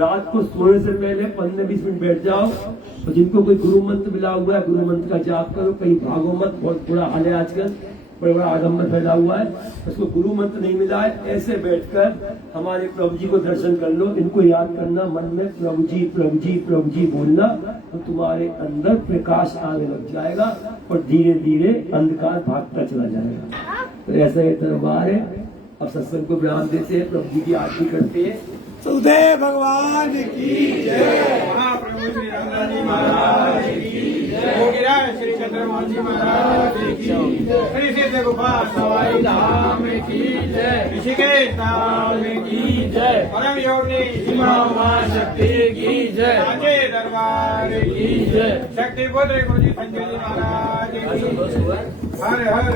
रात को सोने से पहले 15-20 मिनट बैठ जाओ और जिनको कोई गुरु मंत्र मिला हुआ है गुरु मंत्र का जाप करो। कहीं भागो मत, बहुत बुरा हाल है आजकल, बड़ा बड़ा आडम्बर फैला हुआ है। उसको गुरु मंत्र नहीं मिला है, ऐसे बैठकर हमारे प्रभु जी को दर्शन कर लो। इनको याद करना, मन में प्रभु जी प्रभु जी प्रभु जी बोलना, तो तुम्हारे अंदर प्रकाश आने लग जाएगा और धीरे धीरे अंधकार भागता चला जाएगा। तो ऐसा ये दरबार है। अब सत्संग को विराम देते हैं, प्रभु जी की आरती करते हैं। सुखदेव भगवान की जय, महाप्रभु श्री रंगनाथ जी महाराज की जय, भोगीराज श्री चंद्रमोहन जी महाराज की जय, श्री सिद्ध गोपाल सवाई धाम की जय, ऋषिकेश धाम की जय, परम योगी हिमालय शक्ति की जय, साचे दरबार की जय, शक्ति पुत्र गुरु जी संजय जी महाराज की जय। हर हर